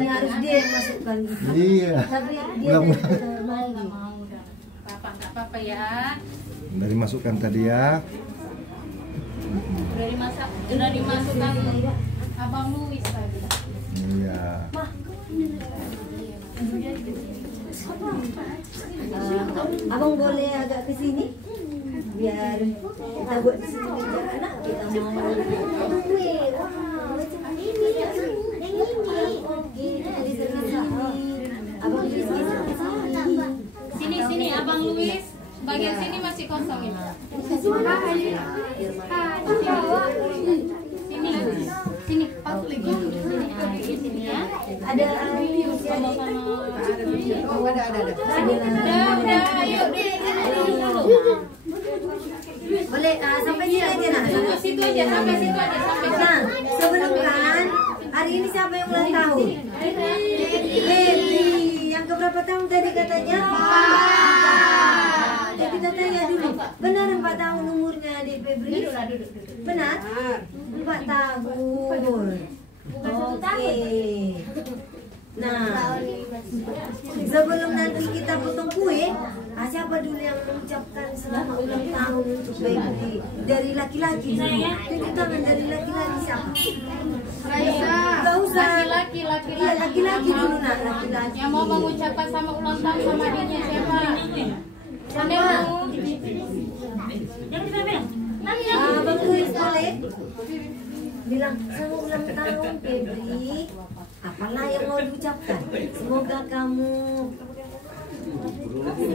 harus dia yang masukkan. Iya. Tapi dia dari kamar mandi. Nggak apa-apa ya. Dari masukan tadi ya. Udah dimasukkan Abang Luis tadi. Iya. Abang boleh agak ke sini biar kita buat di sini meja anak kita mau kue. Macam ini yang ini. Abang di sini. Sini Abang Luis. Bagian sini masih kosong ini. Sini pas lagi. Sini ya. Ada Udah, ayo deh. boleh sampai sini aja nak. Sampai situ aja. Nah, sebelum kan hari ini siapa yang ulang tahun? Baby. Yang keberapa tahun tadi katanya? Jadi kita tanya dulu. Benar 4 tahun umurnya adik Febri? Benar? 4 tahun. Oke. Nah, sebelum nanti kita potong kue, siapa dulu yang mengucapkan selamat ulang tahun untuk Baby? Dari laki-laki. Tunjuk tangan dari laki-laki siapa? Raisa. Gak usah. Laki-laki. Iya, laki-laki dulu nak, laki-laki. Yang mau mengucapkan sama ulang tahun sama adiknya siapa? Bang Luis boleh bilang selamat ulang tahun Febri. Apalah yang mau diucapkan? Semoga kamu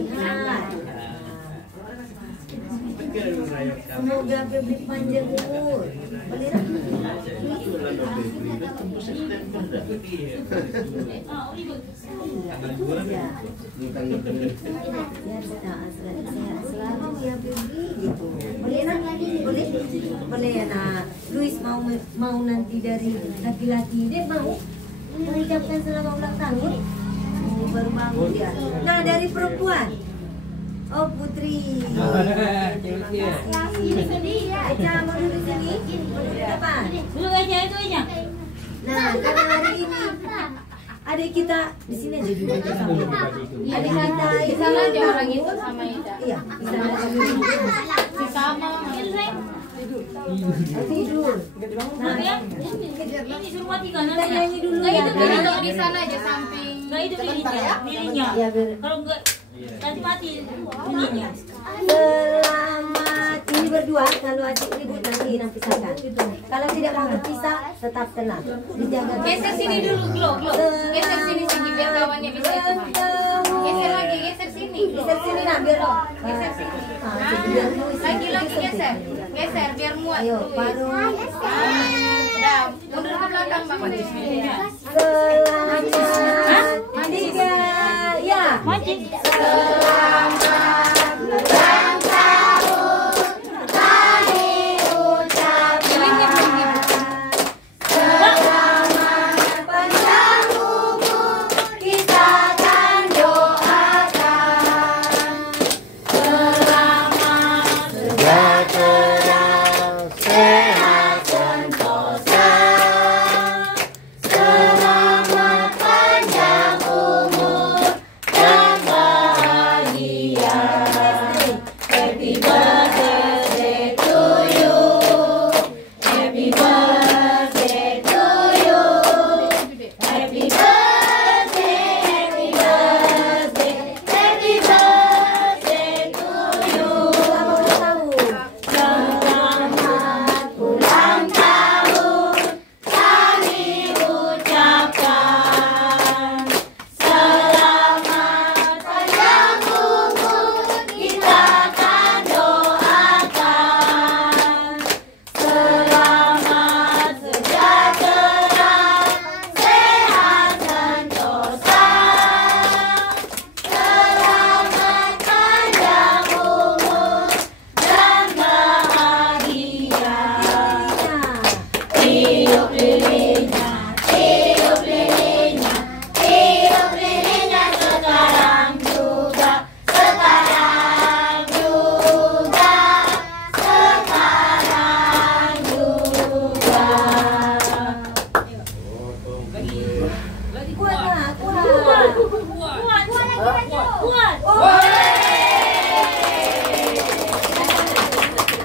sehat. Semoga Febri panjang umur. Boleh tak? Sehat selalu ya Febri gitu. Boleh nak? Boleh ya nak. Luis mau nanti dari laki-laki dia mau mengucapkan selamat ulang tahun. Baru bangun dia. Nah dari perempuan Oh Putri. Terima kasih. Eca mau duduk sini, mau duduk depan. Dulu aja itu aja. Nah, karena hari ini adik kita di sini aja dulu aja sama. Adik kita Di sana aja orang itu sama Ida. Iya, di sana aja dulu. Si sama Tidur. Nah, ini suruh mati kanan kita nyanyi dulu Enggak ya. itu duduk di sana aja samping. Enggak itu dirinya. Ya, Kalau enggak nanti mati ininya. Selamat ini berdua kalau adik ribut nanti Inang pisahkan. Kalau tidak mau berpisah tetap tenang. Dijaga. Geser sini dulu, Glo. Geser sini biar kawannya bisa itu. Geser lagi, geser sini. Geser sini nah biar Geser sini. Lagi geser. Geser biar muat. Ayo, paru. Udah, mundur ke belakang Bang. Selamat tiga. Ya.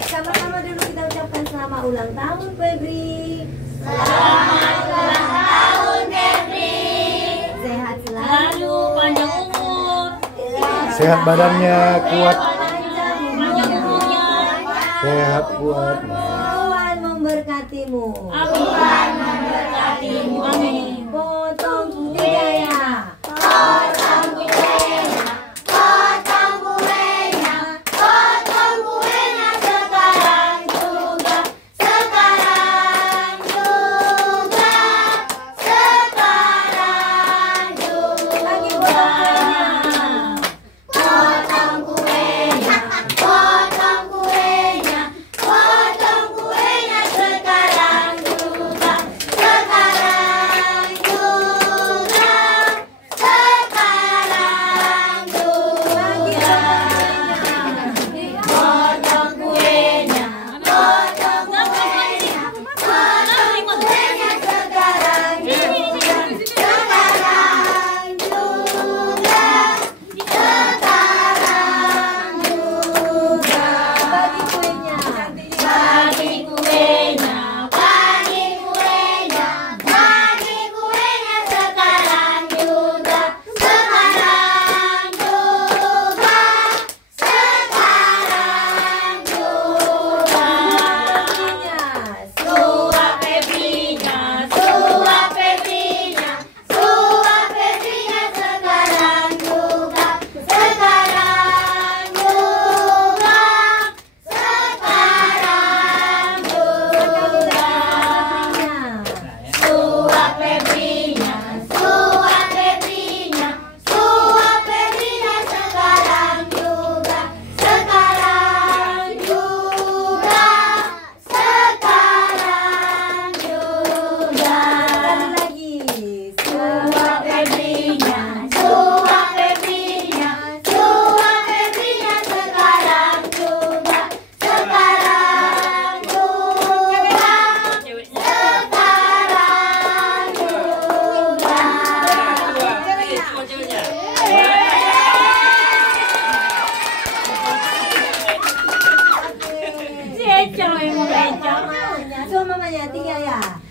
Sama-sama dulu kita ucapkan selamat ulang tahun Febri. Selamat ulang tahun, Febri. Sehat selalu. Lalu panjang umur. Sehat badannya, kuat. Panjang umurnya. Sehat, kuat. Tuhan memberkatimu. Amin. Amin. Potong tiga ya. Potong kuenya, potong kuenya, potong kuenya sekarang juga, sekarang juga, sekarang juga. Lagi potong kuenya. Potong kuenya, potong kuenya, potong kuenya sekarang juga, Adia.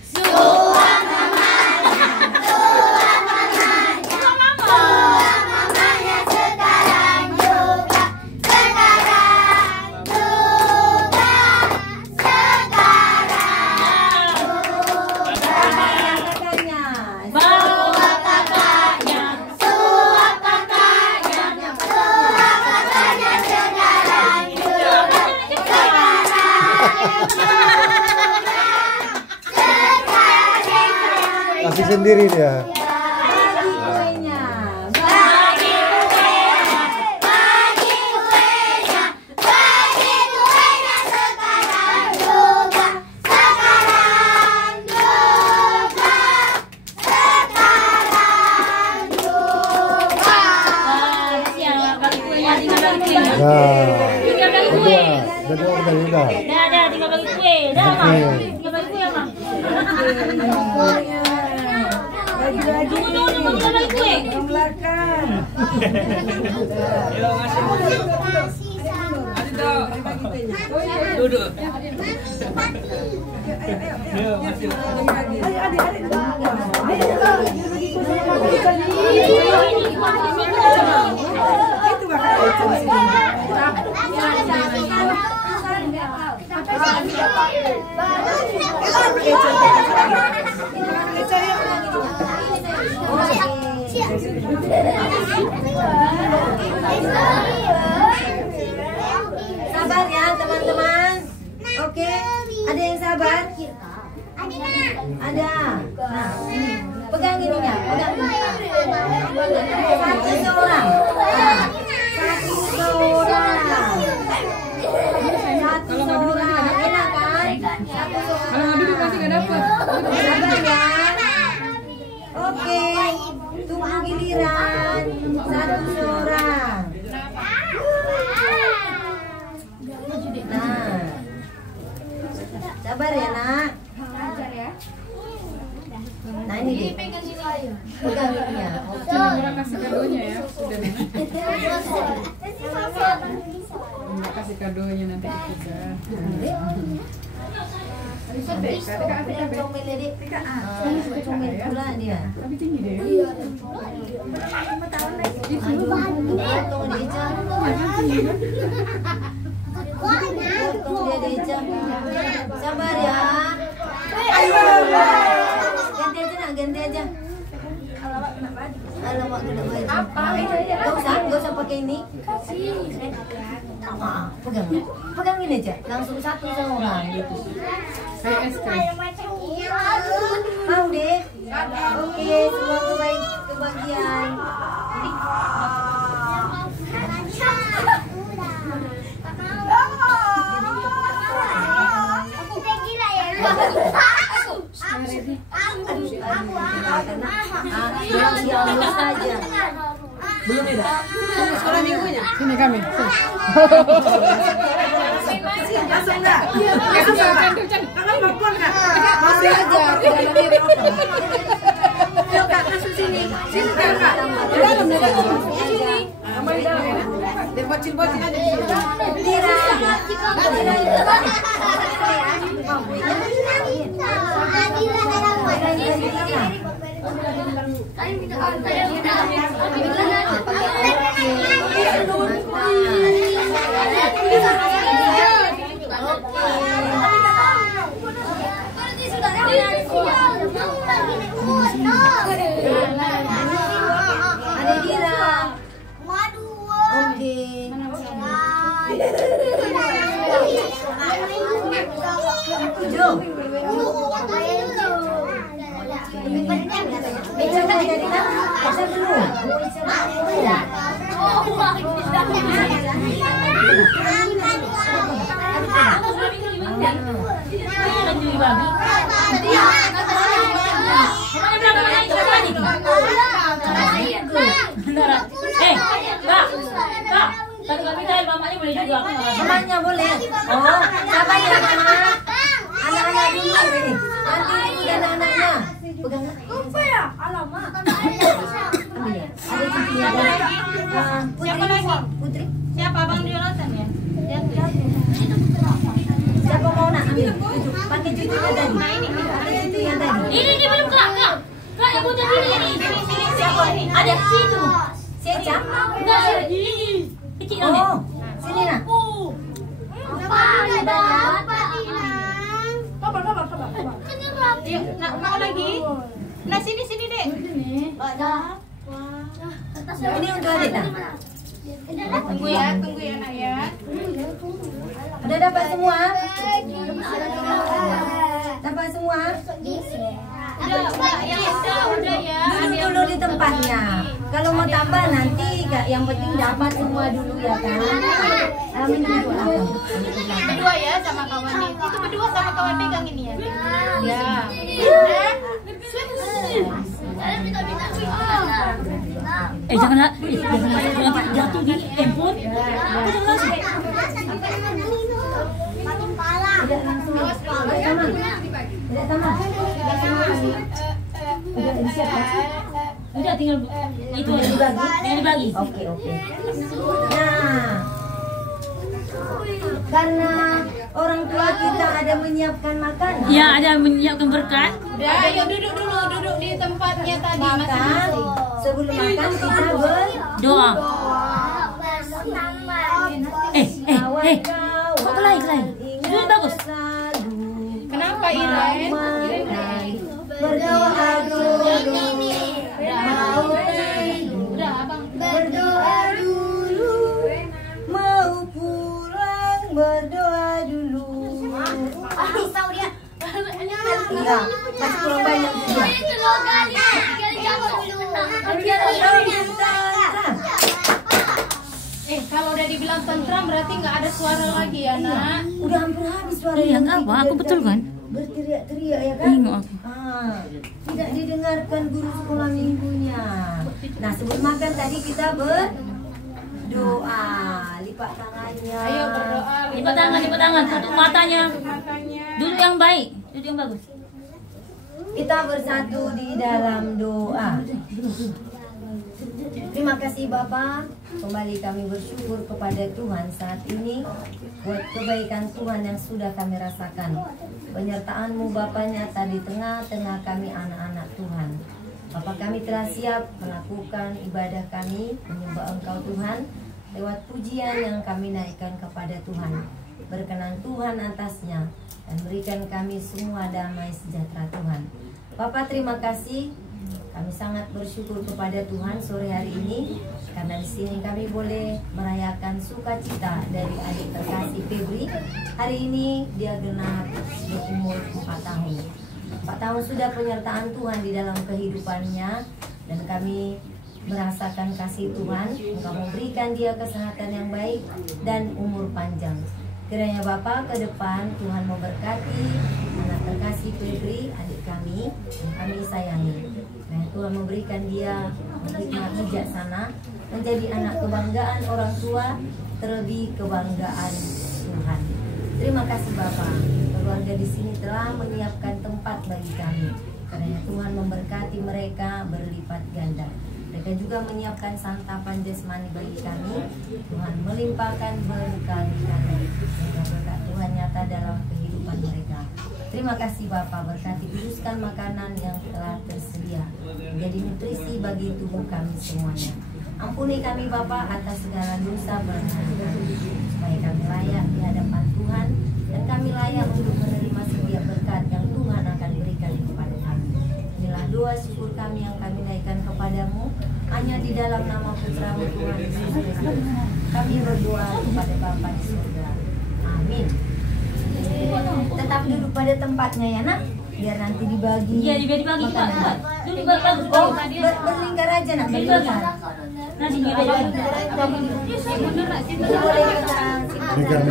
Kasih sendiri dia. Udah order juga. Dah, tinggal bagi kue. Dah, Mak. Tinggal bagi kue, Mak. Lagi-lagi bagi kue. ke belakang. Duduk. Sabar ya teman-teman. Oke, ada yang sabar? Ada. Nah, ini. Pegang ininya, pegang ini. Satu seorang. Satu seorang. Satu seorang. Enak kan? Satu seorang. Kalau nggak duduk pasti nggak dapat. Sabar ya. Oke, tunggu giliran. Satu seorang. Nah, sabar ya nak. Nah ini deh. Pegang ininya. Orang kasih kadonya ya, sudah kasih kadonya nanti kita. Comel pula dia. Tapi tinggi deh. Potong dia jam. Potong dia jam. Sabar ya. Ganti aja nak, ganti aja. Alamak kena baju. Gak usah pakai ini. Pegang, pegang ini aja. Langsung satu sama orang gitu. Kayak es krim. Mau deh. Oke, semua kebagian. Saja. Belum ada. Sekolah minggunya. Sini kami. Langsung enggak? Masih aja. Masuk sini. Sini Kak. Di dalam nih. Sini. Sama di dalam. Dan bocil-bocil ada di sini. Mamanya boleh. Oh, siapa ya mama? Anak-anak dulu ini. Nanti anak-anaknya. Pegang. Apa ya? Alamak. Ambil ya. Ada cucunya ada. Siapa lagi? Putri. Siapa Abang Jonathan ya? Siapa mau nak ambil? Pakai cucunya tadi. Ini belum kak. Kak yang bocah ini. Siapa? Ada situ. Si Eca? Enggak, ini. Kecil dong. Oh, sini nak. Mau lagi? Nah sini dek. Ini untuk adik nak. Tunggu ya nak ya. Udah dapat semua? Dapat semua? Udah ya. Dulu di tempatnya. Kalau mau tambah nanti yang penting dapat semua dulu ya kan. Amin dulu lah. Berdua ya sama kawannya. Itu berdua sama kawan pegang ini ya. Ya. Jangan jatuh di handphone. Udah langsung. Udah tamat. Udah disiapkan. Udah tinggal itu dibagi. Oke. Nah, karena orang tua kita ada menyiapkan makanan. Ya, ada menyiapkan berkat. Udah, ayo duduk di tempatnya tadi Maka masing-masing. sebelum makan kita Doa. kawan-kawan Kok kelai? Ini bagus. Kenapa Iren? Berdoa dulu. Mau tidur. Udah abang. Berdoa dulu. Mau pulang berdoa dulu. Pisau dia. Iya, masih kurang banyak juga. Kalau udah dibilang tentram berarti nggak ada suara lagi ya nak? Udah hampir habis suara Iya, yang nggak apa, tiga aku betul tadi. kan? Berteriak-teriak ya kan? Iya, aku. Tidak didengarkan guru sekolah minggunya. Nah, sebelum makan tadi kita berdoa, lipat tangannya. Ayo berdoa. Lipat tangan, tutup matanya. Duduk yang baik, duduk yang bagus. Kita bersatu di dalam doa. Terima kasih Bapak. Kembali kami bersyukur kepada Tuhan saat ini buat kebaikan Tuhan yang sudah kami rasakan. Penyertaan-Mu Bapa nyata di tengah-tengah kami anak-anak Tuhan. Bapak, kami telah siap melakukan ibadah kami menyembah Engkau Tuhan lewat pujian yang kami naikkan kepada Tuhan. Berkenan Tuhan atasnya dan berikan kami semua damai sejahtera Tuhan. Bapak, terima kasih. Kami sangat bersyukur kepada Tuhan sore hari ini karena di sini kami boleh merayakan sukacita dari adik terkasih Febri. Hari ini dia genap berumur 4 tahun. 4 tahun sudah penyertaan Tuhan di dalam kehidupannya dan kami merasakan kasih Tuhan. Engkau memberikan dia kesehatan yang baik dan umur panjang. Kiranya Bapak ke depan Tuhan memberkati anak terkasih Febri, adik kami yang kami sayangi. Nah, Tuhan memberikan dia hikmat bijaksana menjadi anak kebanggaan orang tua, terlebih kebanggaan Tuhan. Terima kasih Bapak. Keluarga di sini telah menyiapkan tempat bagi kami. Karena Tuhan memberkati mereka berlipat ganda. Mereka juga menyiapkan santapan jasmani bagi kami. Tuhan melimpahkan berkali-kali. Sehingga berkat Tuhan nyata dalam kehidupan mereka. Terima kasih Bapak, berkati kuduskan makanan yang telah tersedia menjadi nutrisi bagi tubuh kami semuanya. Ampuni kami Bapak atas segala dosa benar kami, supaya kami layak di hadapan Tuhan dan kami layak untuk menerima setiap berkat yang Tuhan akan berikan kepada kami. Inilah doa syukur kami yang kami naikkan kepadamu hanya di dalam nama Putra-Mu Tuhan Yesus Kristus. Kami berdoa kepada Bapa di surga. Amin. Tetap duduk pada tempatnya ya nak, biar nanti dibagi. Iya, dibagi kita. Duduk bagus. Oh, berlingkar aja nak, berlingkar. Nanti dibagi.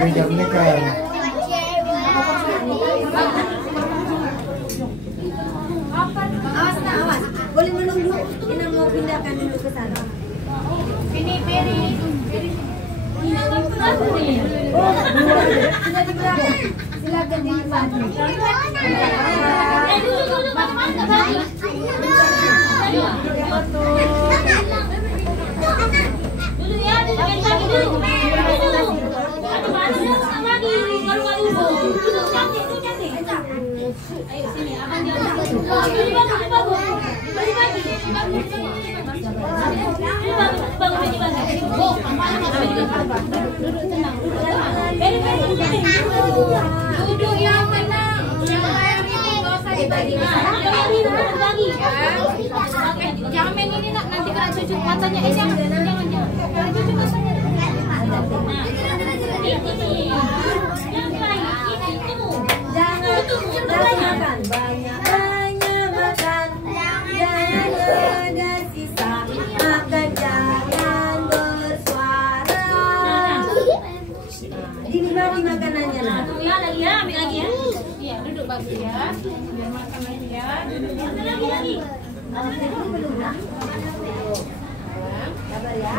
Menikah. Awas nak, awas. Boleh menunggu. Kita mau pindahkan dulu ke sana. Sini Peri. Oh, sudah di belakang. Silakan dinikmati. Duduk, mantap lagi. Dulu ya, duduk yang lagi dulu. Ada mana lagi? Kalau nggak duduk, duduk cantik. Ayo sini, abang dia. Bagus. Duduk tenang. Duduk yang tenang. Yang lain ini nggak usah dibagi. Oke, jangan main ini nak, nanti kena cucuk matanya. Jangan. Kena cucuk matanya. Ini. Yang lain itu. Jangan makan banyak makan. Jangan ada sisa. Makan jangan bersuara. Dibagi makanannya lah. Ya, lagi ya, ambil lagi ya. Iya, duduk bagus ya. Biar makan lagi ya. Duduk Lagi. Sabar ya.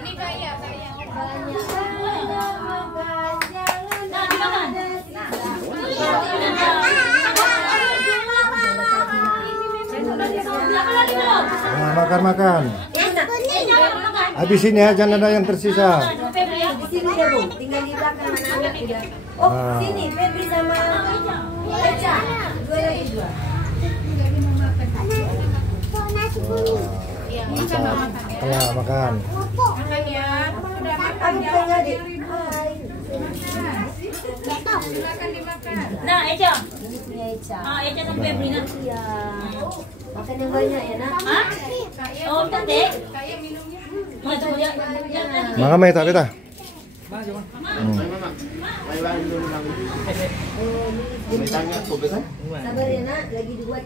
Ini kaya. Nah, makan. Habisin ya, jangan ada yang tersisa. Di sini ya Bu, tinggal di belakang anak-anak udah. Oh, sini Febri sama Eca. Dua. Iya, Ya, makan. makan ya. Sudah makan ya. Silakan dimakan. Nah, Eca. Ini Eca. Eca sama Febri nak. Iya. Makan yang banyak ya, Nak. Hah? Oh, tante. Kayak minumnya. Makan mai tak kita? Sabar ya, Nak, lagi dibuat.